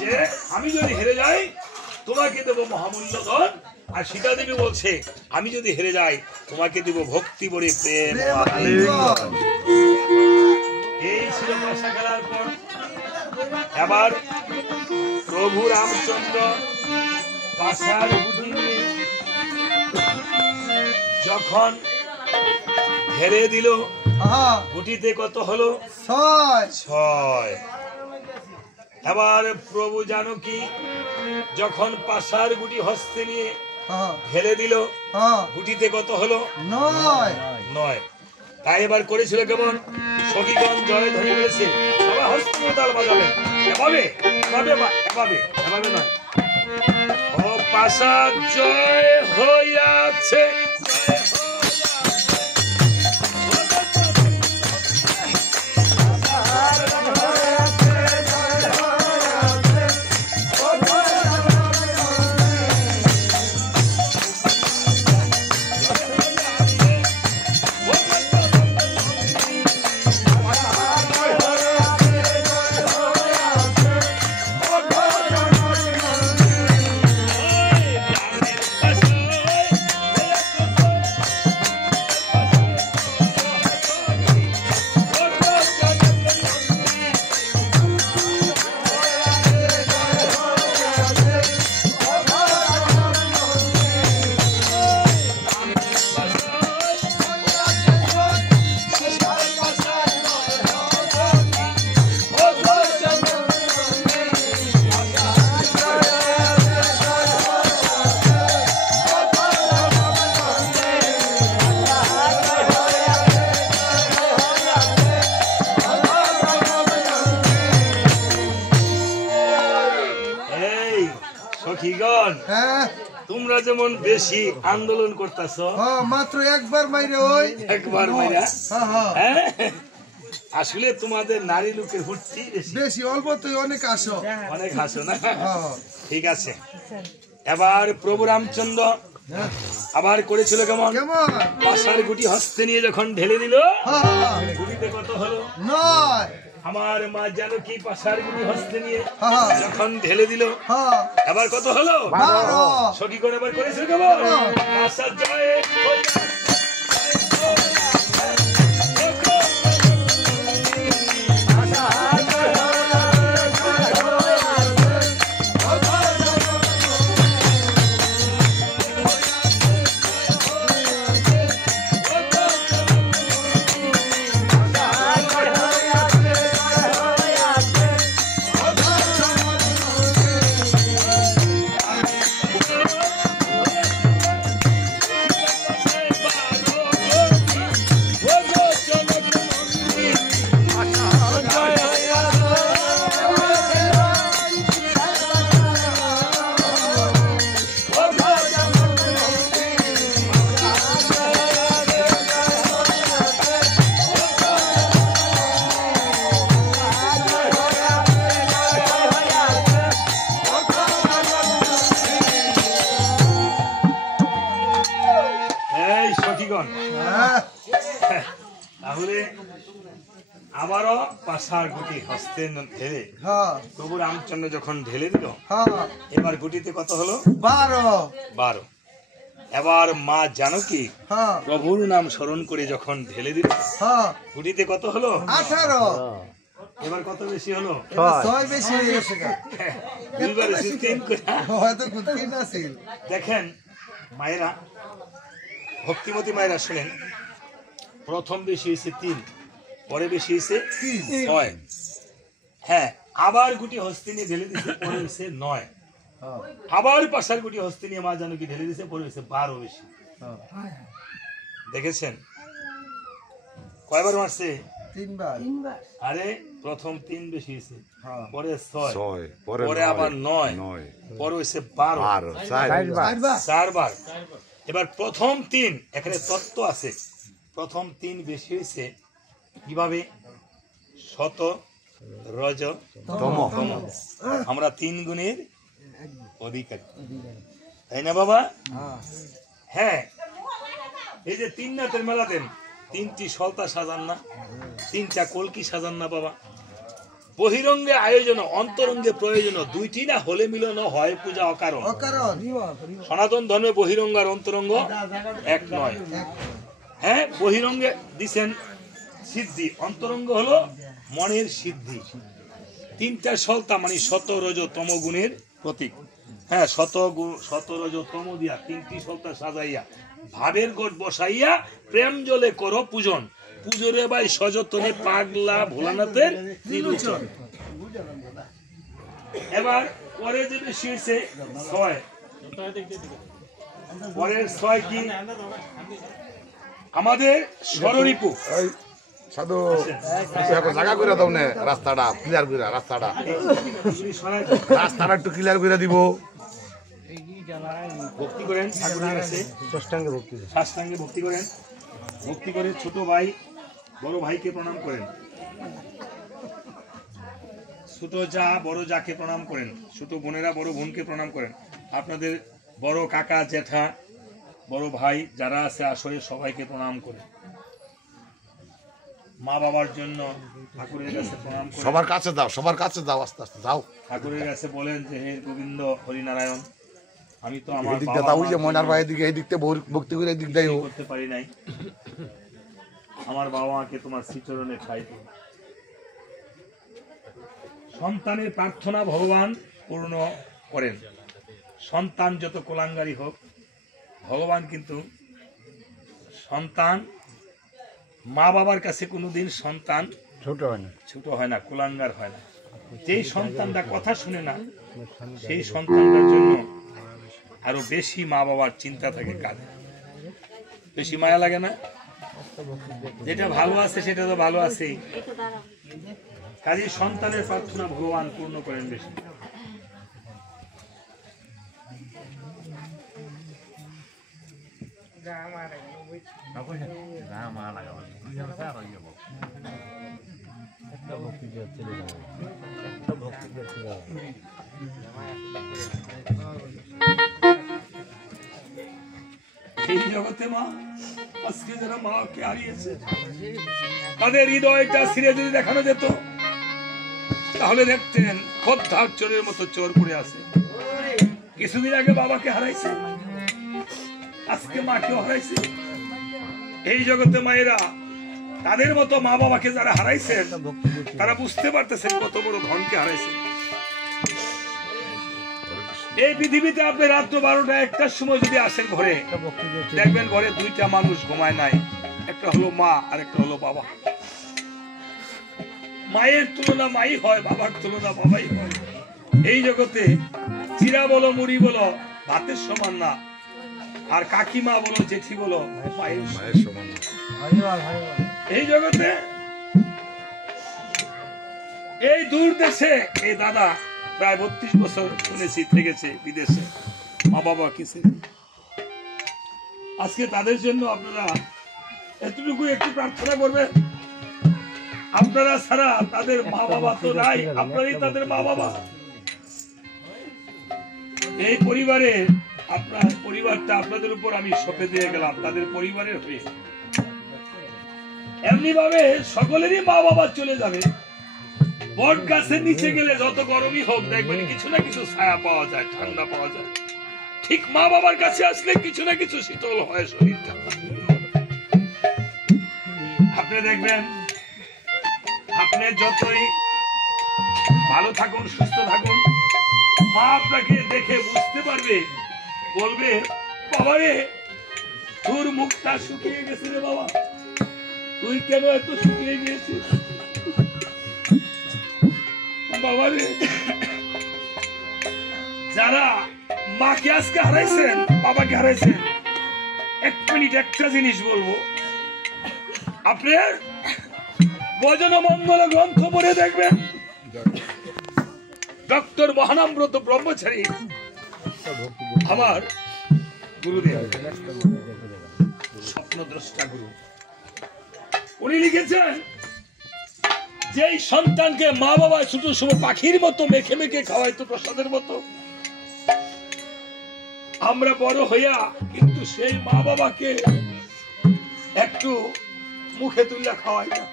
যে আমি যদি হেরে যাই তোমাকে দেবো মহামূল্য ধন। আর সীতা দেবী বলছে আমি যদি হেরে যাই তোমাকে দেবো ভক্তি ভরে প্রেম। এই ছিল পাশা খেলার পণ। এবার প্রভু রামচন্দ্র পাশার গুটি নিয়ে যখন হেরে দিল, গুটিতে কত হলো? 6। এবার প্রভু জানকী যখন পাশার গুটি হস্তে নিয়ে ফেলে দিল, গুটিতে কত হলো? 9। তাই এবার করেছিল কেমন? সখীগণ জয় ধ্বনি বলেছে, সবাই হস্তে তাল বাজাবেন। এভাবে নয়। ও পাশা জয় হইয়াছে, তোমরা যেমন বেশি আন্দোলন করতেছ, মাত্র একবার মাইরে আসলে তোমাদের নারী লোকের ফুর্তি বেশি, অল্পতেই অনেক আসো না? ঠিক আছে, এবার প্রভু রামচন্দ্র আবার করেছিল কেমন? পাশার গুটি হস্তে নিয়ে যখন ঢেলে দিল, গুটিতে কত হলো? 9। আমার মা জানকী পাশার গুটি হস্তে নিয়ে যখন ঢেলে দিল, এবার কত হলো? 12। সখীগণ এবার করেছিল কেমন? পাশার জয় আবারও পাশার গুটি হস্তে ঢেলে হ্যাঁ প্রভু রামচন্দ্র যখন ঢেলে দিল, হ্যাঁ এবার গুটিতে কত হলো? 12 12। এবার মা জানকী হ্যাঁ প্রভুর নাম স্মরণ করে যখন ঢেলে দিল, হ্যাঁ গুটিতে কত হলো? 18 এবার কত বেশি হলো? 6 বেশি হয়ে গেছে গা। দুইবার বেশি, 3 করে। হয়তো কুত্তি না ছিল দেখেন মায়েরা, ভক্তিমতী মায়েরা শুনেন, প্রথম বেশি হয়েছে 3, পরে বেশি হয়েছে 6। হ্যাঁ, আবার গুটি হস্তে নিয়ে ঢেলে দিছে, পরে হয়েছে 9। আবার পাশার গুটি হস্তে নিয়ে মা জানকী ঢেলে দিছে, পরে হয়েছে 12 বেশি। দেখেছেন কয়বার মারছে? 3 বার আরে প্রথম 3 বেশি হয়েছে, হ্যাঁ পরে 6, 6 পরে আবার 9, পরে হয়েছে 12, 4 বার। এবার প্রথম 3, এখানে তত্ত্ব আছে, প্রথম 3 বেশি হয়েছে কিভাবে? শত, রজ, তম। আমরা 3 গুণের অধিকারী, তাই না বাবা? হ্যাঁ, এই যে 3 নাথের মেলা দেন, 3টি সলতা সাজান না, 3টা কলকি সাজান না বাবা? বহিরঙ্গে আয়োজন, অন্তরঙ্গে প্রয়োজন, 2টি না হলে মিলন হয় পূজা অকারণ। অকারণ সনাতন ধর্মে বহিরঙ্গ আর অন্তরঙ্গ এক নয়। হ্যাঁ, বহিরঙ্গে দিছেন সিদ্ধি, অন্তরঙ্গ হলো মনের সিদ্ধি। 3টা সলতা মানে শত, রজ, তম গুণের প্রতীক। হ্যাঁ, শত রজ তম দিয়া 3টি সলতা সাজাইয়া ভাবের গোট বসাইয়া প্রেম জলে করো পূজন, পুজোরে ভাই সযতনে পাগলা ভোলানাথের নিরুচন। এবার পরে যে বেশি হয়েছে 6, পরের 6 কি? আমাদের স্বররিপু। সাধু জায়গা করে দাও না, রাস্তাটা ক্লিয়ার করে, রাস্তাটা একটু ক্লিয়ার করে দিব। ভক্তি করেন ঠাকুরের কাছে, সাষ্টাঙ্গে ভক্তি করেন, ভক্তি করে ছোট ভাই বড় ভাইকে প্রণাম করেন, ছোট যা বড় যাকে প্রণাম করেন, ছোট বোনেরা বড় বোনকে প্রণাম করেন, আপনাদের বড় কাকা জ্যাঠা বড় ভাই যারা আছে আসলে সবাইকে প্রণাম করেন। মা বাবার জন্য ঠাকুরের কাছে প্রণাম করেন, সবার কাছে দাও, সবার কাছে দাও, আস্তে আস্তে যাও। ঠাকুরের কাছে বলেন যে হে গোবিন্দ হরিনারায়ণ, আমি তো আমার এই দিকটা দাও, যে ময়নার ভাইয়ের দিকে, এই দিকতে ভক্তি করে এই দিকটাই হোক। করতে পারি নাই, আমার বাবা মাকে তোমার শ্রীচরণে ঠাই দিও। সন্তানের প্রার্থনা ভগবান পূর্ণ করেন। সন্তান যত কোলাঙ্গারি হোক, ভগবান কিন্তু সন্তান, মা বাবার কাছে কোনোদিন সন্তান ছোট হয় না, কোলাঙ্গার হয় না। যেই সন্তানটা কথা শুনে না, সেই সন্তানটার জন্য আরো বেশি মা বাবার চিন্তা থাকে, কাঁদে, বেশি মায়া লাগে না? যেটা ভালো আছে সেটা তো ভালো আছেই, কাজে সন্তানের প্রার্থনা ভগবান পূর্ণ করেন বেশি। এই জগতে মা আজকে যারা মাকে হারিয়েছে, তাদের হৃদয়টা ছিঁড়ে যদি দেখানো যেত, তাহলে দেখতেন খোদ্ধার চোরের মতো চোর পড়ে আছে। কিছুদিন আগে বাবাকে হারাইছে, আজকে মাকেও হারাইছে। এই জগতে মায়েরা তাদের মতো মা বাবাকে যারা হারাইছেন, তারা বুঝতে পারতেছেন কত বড় ধনকে হারাইছেন। এই পৃথিবীতে আপনি রাত্র 12টা 1টার সময় যদি আসেন ঘরে, দেখবেন ঘরে 2টা মানুষ ঘুমায় নাই, একটা হলো মা আর একটা হলো বাবা। মায়ের তুলনা মাই হয়, বাবার তুলনা বাবাই হয়। এই জগতে চিরা বলো মুড়ি বলো ভাতের সমান না, আর কাকিমা বলো জেঠি বলো মায়ের সমান। এই জগতে এই দূর দেশে এই দাদা প্রায় 32 বছর শুনেছি থেকেছে বিদেশে, মা বাবা কিছু। আজকে তাদের জন্য আপনারা এতটুকু একটু প্রার্থনা করবেন। আপনারা ছাড়া তাদের মা বাবা তো নাই, আপনারই তাদের মা বাবা। এই পরিবারের পরিবারটা আপনাদের উপর আমি সঁপে দিয়ে গেলাম, তাদের পরিবারের হয়ে এমনি ভাবে সকলেরই মা বাবা চলে যাবে। বট গাছের নিচে গেলে যত গরমই হোক দেখবেন কিছু না কিছু ছায়া পাওয়া যায়, ঠান্ডা পাওয়া যায়। ঠিক মা বাবার কাছে আসলে কিছু না কিছু শীতল হয় শরীরটা। আপনি দেখবেন আপনি যতই ভালো থাকুন, সুস্থ থাকুন, মা আপনাকে দেখে বুঝতে পারবে, বলবে বাবারে তোর মুখটা শুকিয়ে গেছে রে বাবা, তুই কেন এত শুকিয়ে গিয়েছিস বাবারে। যারা মাকে আজকে হারাইছেন, বাবাকে হারাইছেন, এক মিনিট একটা জিনিস বলবো, আপনার ভজন মঙ্গল গ্রন্থ পড়ে দেখবেন ডক্টর মহানামব্রত ব্রহ্মচারী আমার গুরুদেব, স্বপ্নদ্রষ্টা গুরু, উনি লিখেছেন যেই সন্তানকে মা বাবা ছোট ছোট পাখির মতো মেখে মেখে খাওয়াইতো প্রসাদের মতো, আমরা বড় হইয়া কিন্তু সেই মা বাবাকে একটু মুখে তুলে খাওয়াই না।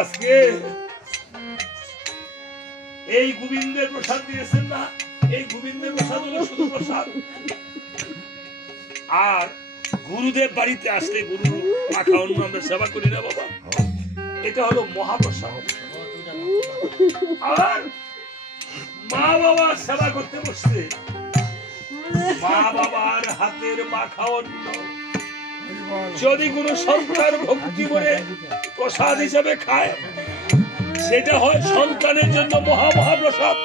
আজকে এই গোবিন্দের প্রসাদ দিয়েছেন না, এই গোবিন্দের প্রসাদ হলো শুধু প্রসাদ। আর গুরুদেব বাড়িতে আসলে গুরু মাখা অন্ন আমরা সেবা করি না বাবা, এটা হলো মহাপ্রসাদ। আর মা বাবা সেবা করতে বসছে, মা বাবার হাতের মাখা অন্ন যদি কোনো সন্তান ভক্তি করে প্রসাদ হিসেবে খায়, সেটা হয় সন্তানের জন্য মহাপ্রসাদ।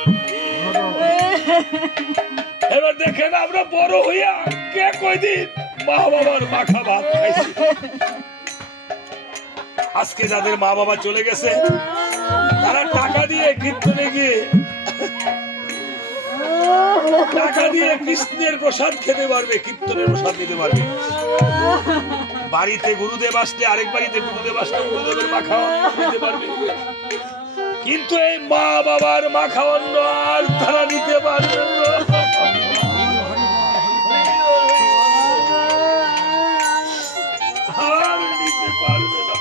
এবার দেখেন আমরা বড় হইয়া কে কয়দিন মা বাবার মাখা ভাত খাইছি। আজকে যাদের মা বাবা চলে গেছে তারা টাকা দিয়ে কীর্তনে গিয়ে টাকা দিয়ে কৃষ্ণের প্রসাদ খেতে পারবে, কীর্তনের প্রসাদ নিতে পারবে। বাড়িতে গুরুদেব আসলে, আরেক বাড়িতে গুরুদেব আসলে গুরুদেবের মাখা নিতে পারবে, কিন্তু এই মা বাবার মাখা অন্ন আর তারা নিতে পারবে না। আর নিতে পারবে না।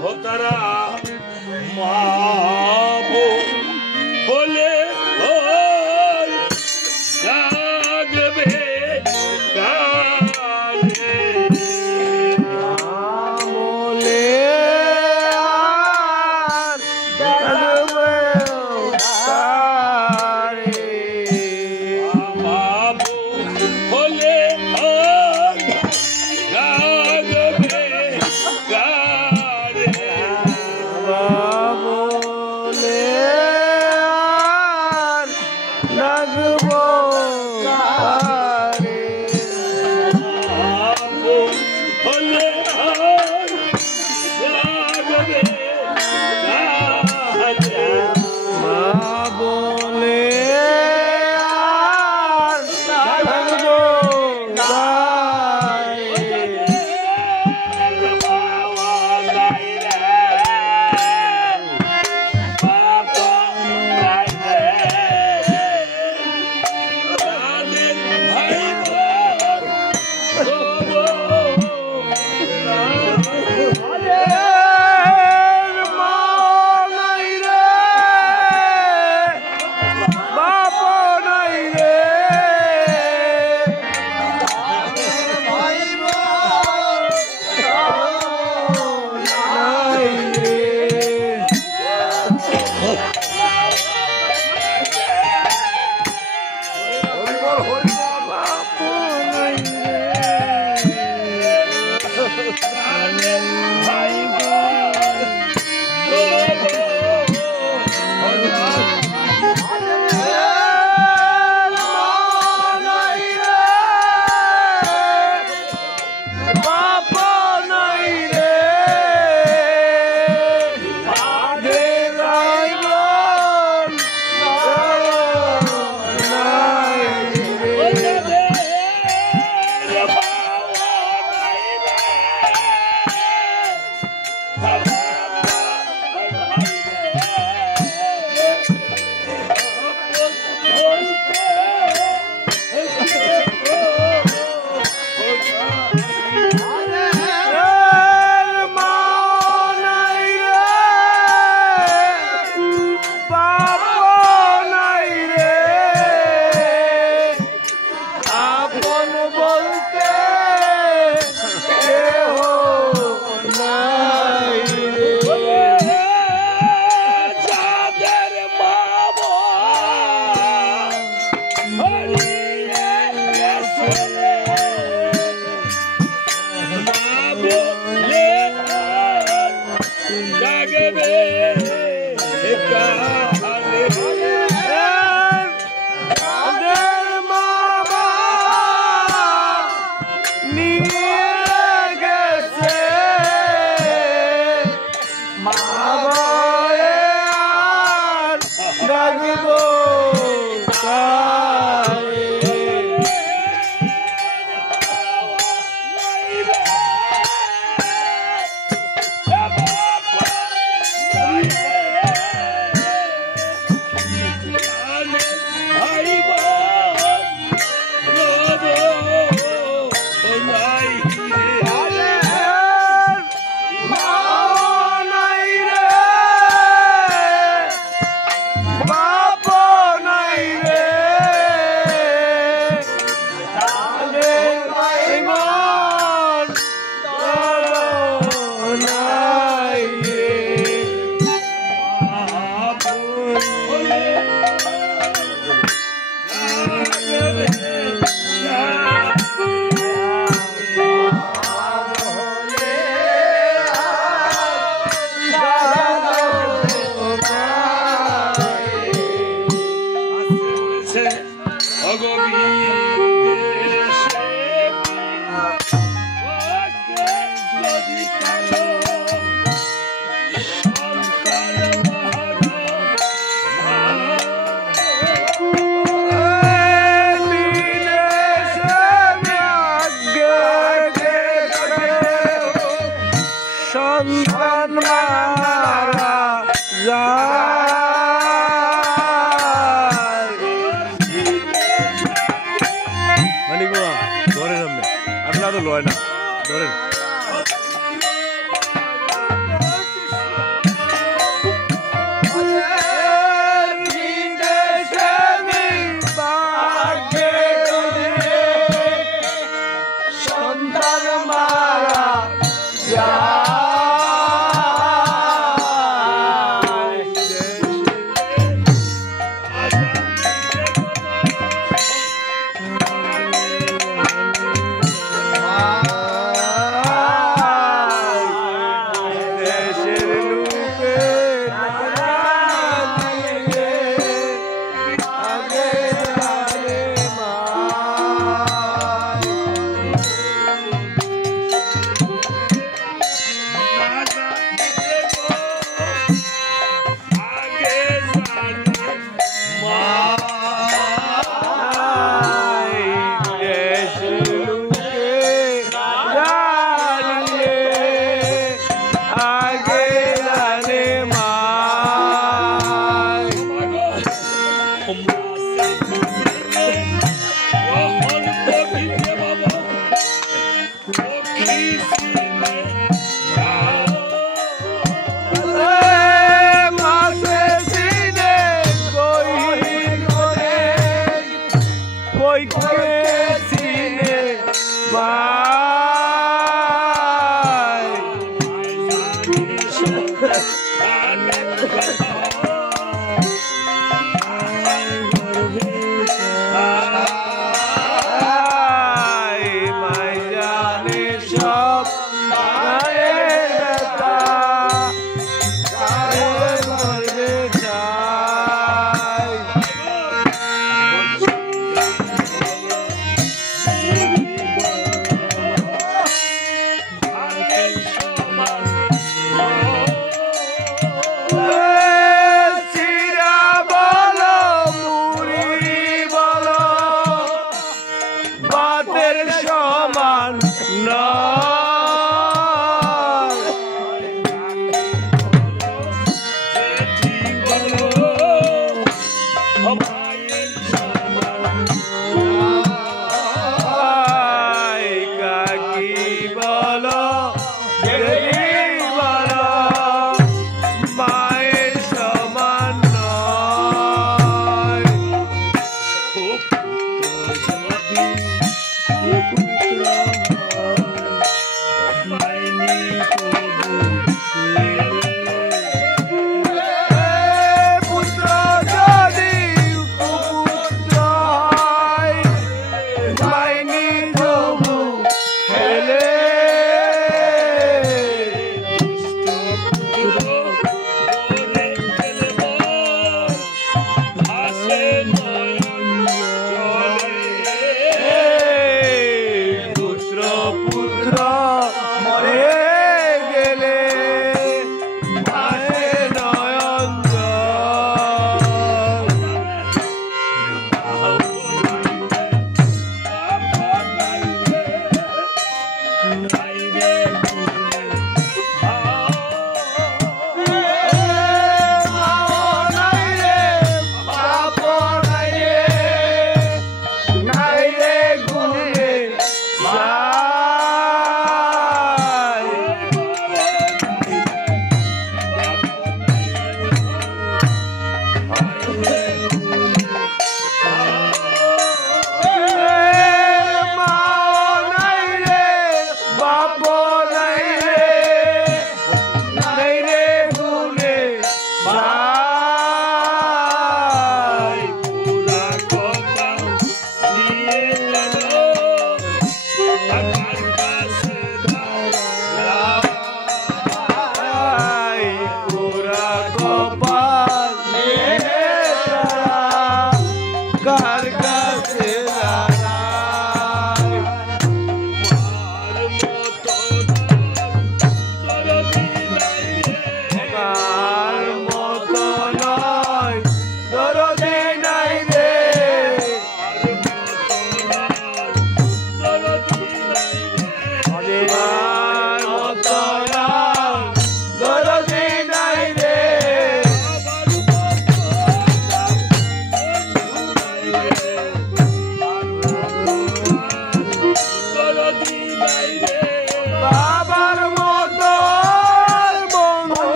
ভোতারা মা বলে জাগবে কালে, বলে বাবু বলে জাগবে কালে, বলে রাখবো বলে জাগবে কালে, মা বলে রাখবো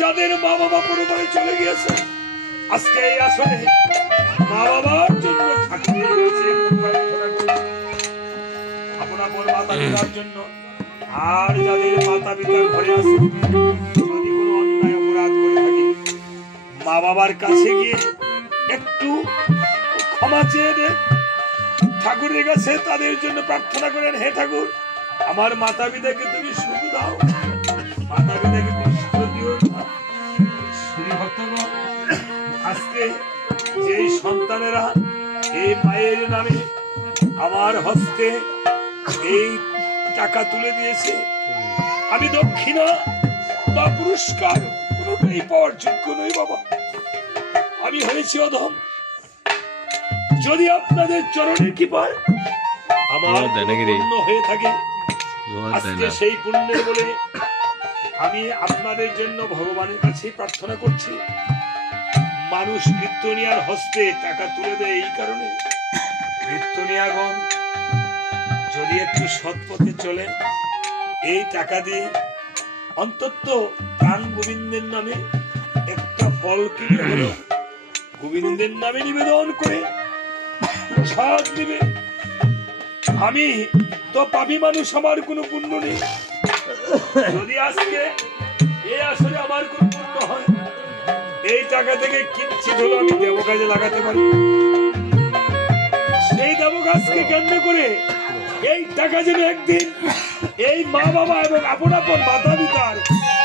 যাদের মা বাবা পরিবারে চলে গিয়েছে আজকে এই আসনে মা বাবার জন্য ঠাকুরের কাছে আপনার মাতা পিতার জন্য আর যাদের মাতা পিতা ঘরে আছে যদি কোনো অন্যায় অপরাধ করে থাকে মা বাবার কাছে গিয়ে একটু ক্ষমা চেয়ে দেন ঠাকুরের কাছে তাদের জন্য প্রার্থনা করেন হে ঠাকুর আমার মাতা পিতাকে তুমি সুখ দাও মাতা পিতাকে কষ্ট দিও না শ্রী ভক্তগণ আজকে যেই সন্তানেরা এই মায়ের নামে আমার হস্তে এই টাকা তুলে দিয়েছে আমি দক্ষিণা বা পুরস্কার কোনোটাই পাওয়ার যোগ্য নই বাবা আমি হয়েছি অধম যদি আপনাদের চরণের কৃপায় আমার পুণ্য হয়ে থাকে আজকে সেই পুণ্যের বলে আমি আপনাদের জন্য ভগবানের কাছে প্রার্থনা করছি মানুষ কীর্তনিয়ার হস্তে টাকা তুলে দেয় এই কারণে কীর্তনিয়াগণ যদি একটু সৎ পথে চলে এই টাকা দিয়ে অন্তত প্রাণ গোবিন্দের নামে একটা ফল কিনে হলো গোবিন্দের নামে নিবেদন করে ছাড় দিবে আমি তো পাপী মানুষ আমার কোনো পুণ্য নেই যদি আজকে এই আসলে আমার কোনো পুণ্য হয় এই টাকা থেকে কিঞ্চিত হলো আমি দেব কাজে লাগাতে পারি সেই দেব গাছকে কেন্দ্র করে এই টাকা যেন একদিন এই মা বাবা এবং আপন আপন মাতা পিতার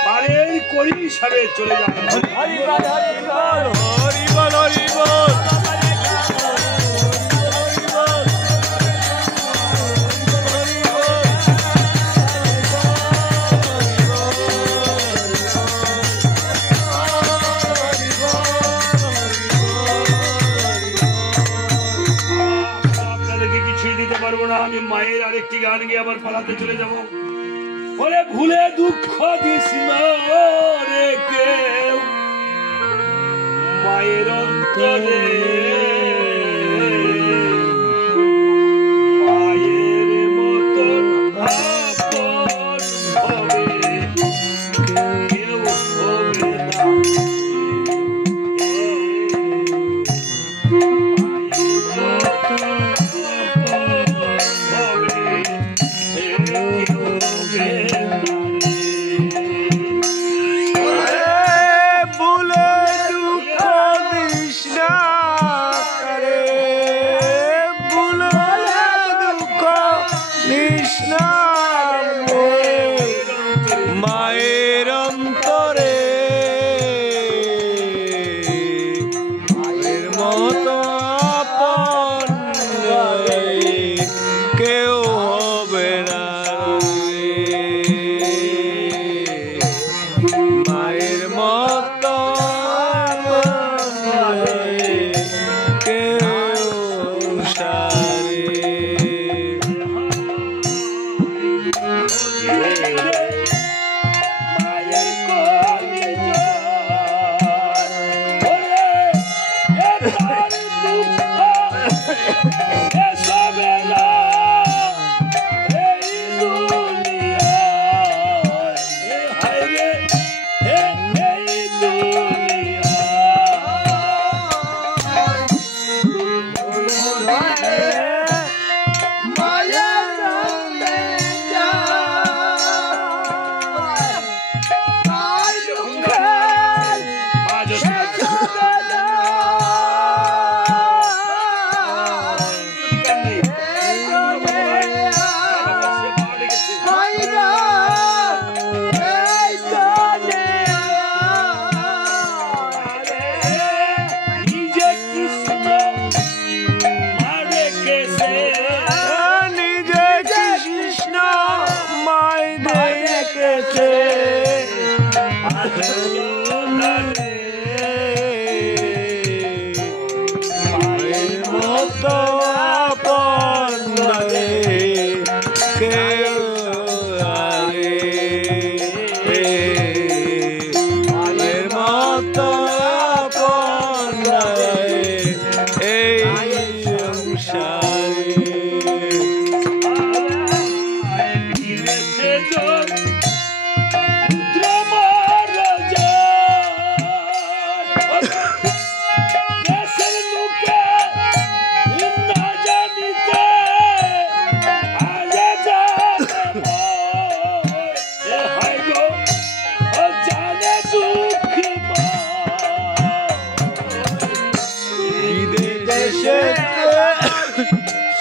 পারের করি হিসাবে চলে যাবে আমি মায়ের আরেকটি গান গিয়ে আবার পালাতে চলে যাব বলে ভুলে দুঃখ দিস না রে কেউ মায়ের অন্তরে মায়ের মতন আপন হবে কেউ হবে না। মায়ের অন্তরে মায়ের মতো আপন কেউ হবে না। মায়ের মতো কেউ সারে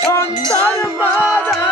সন্তান মারা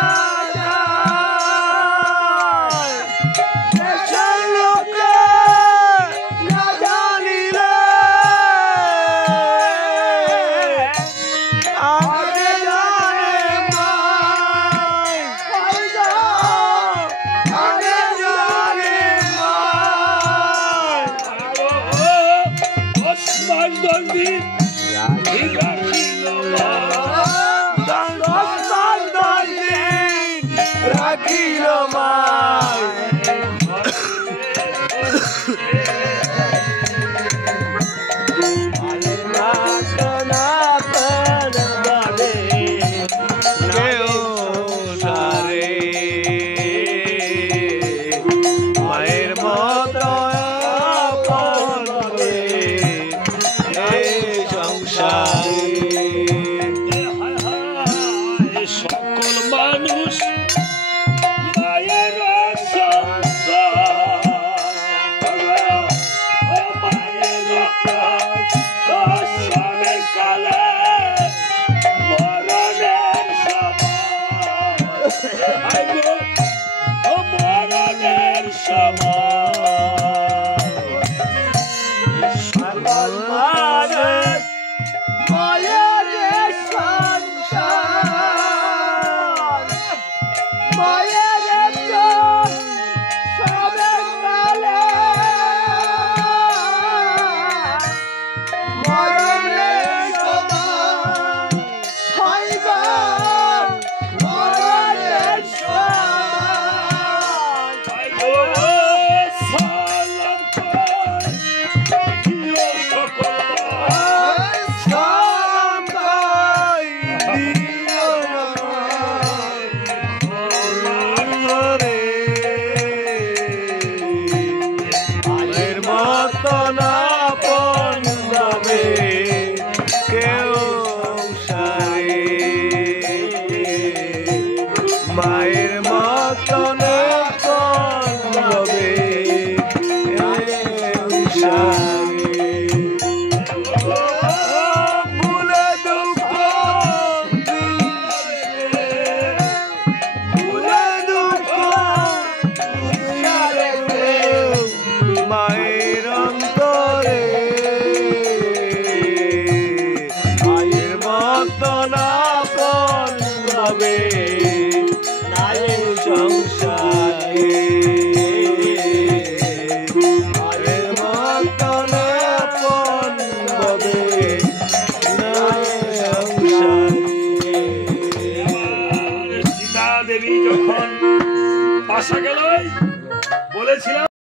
হবে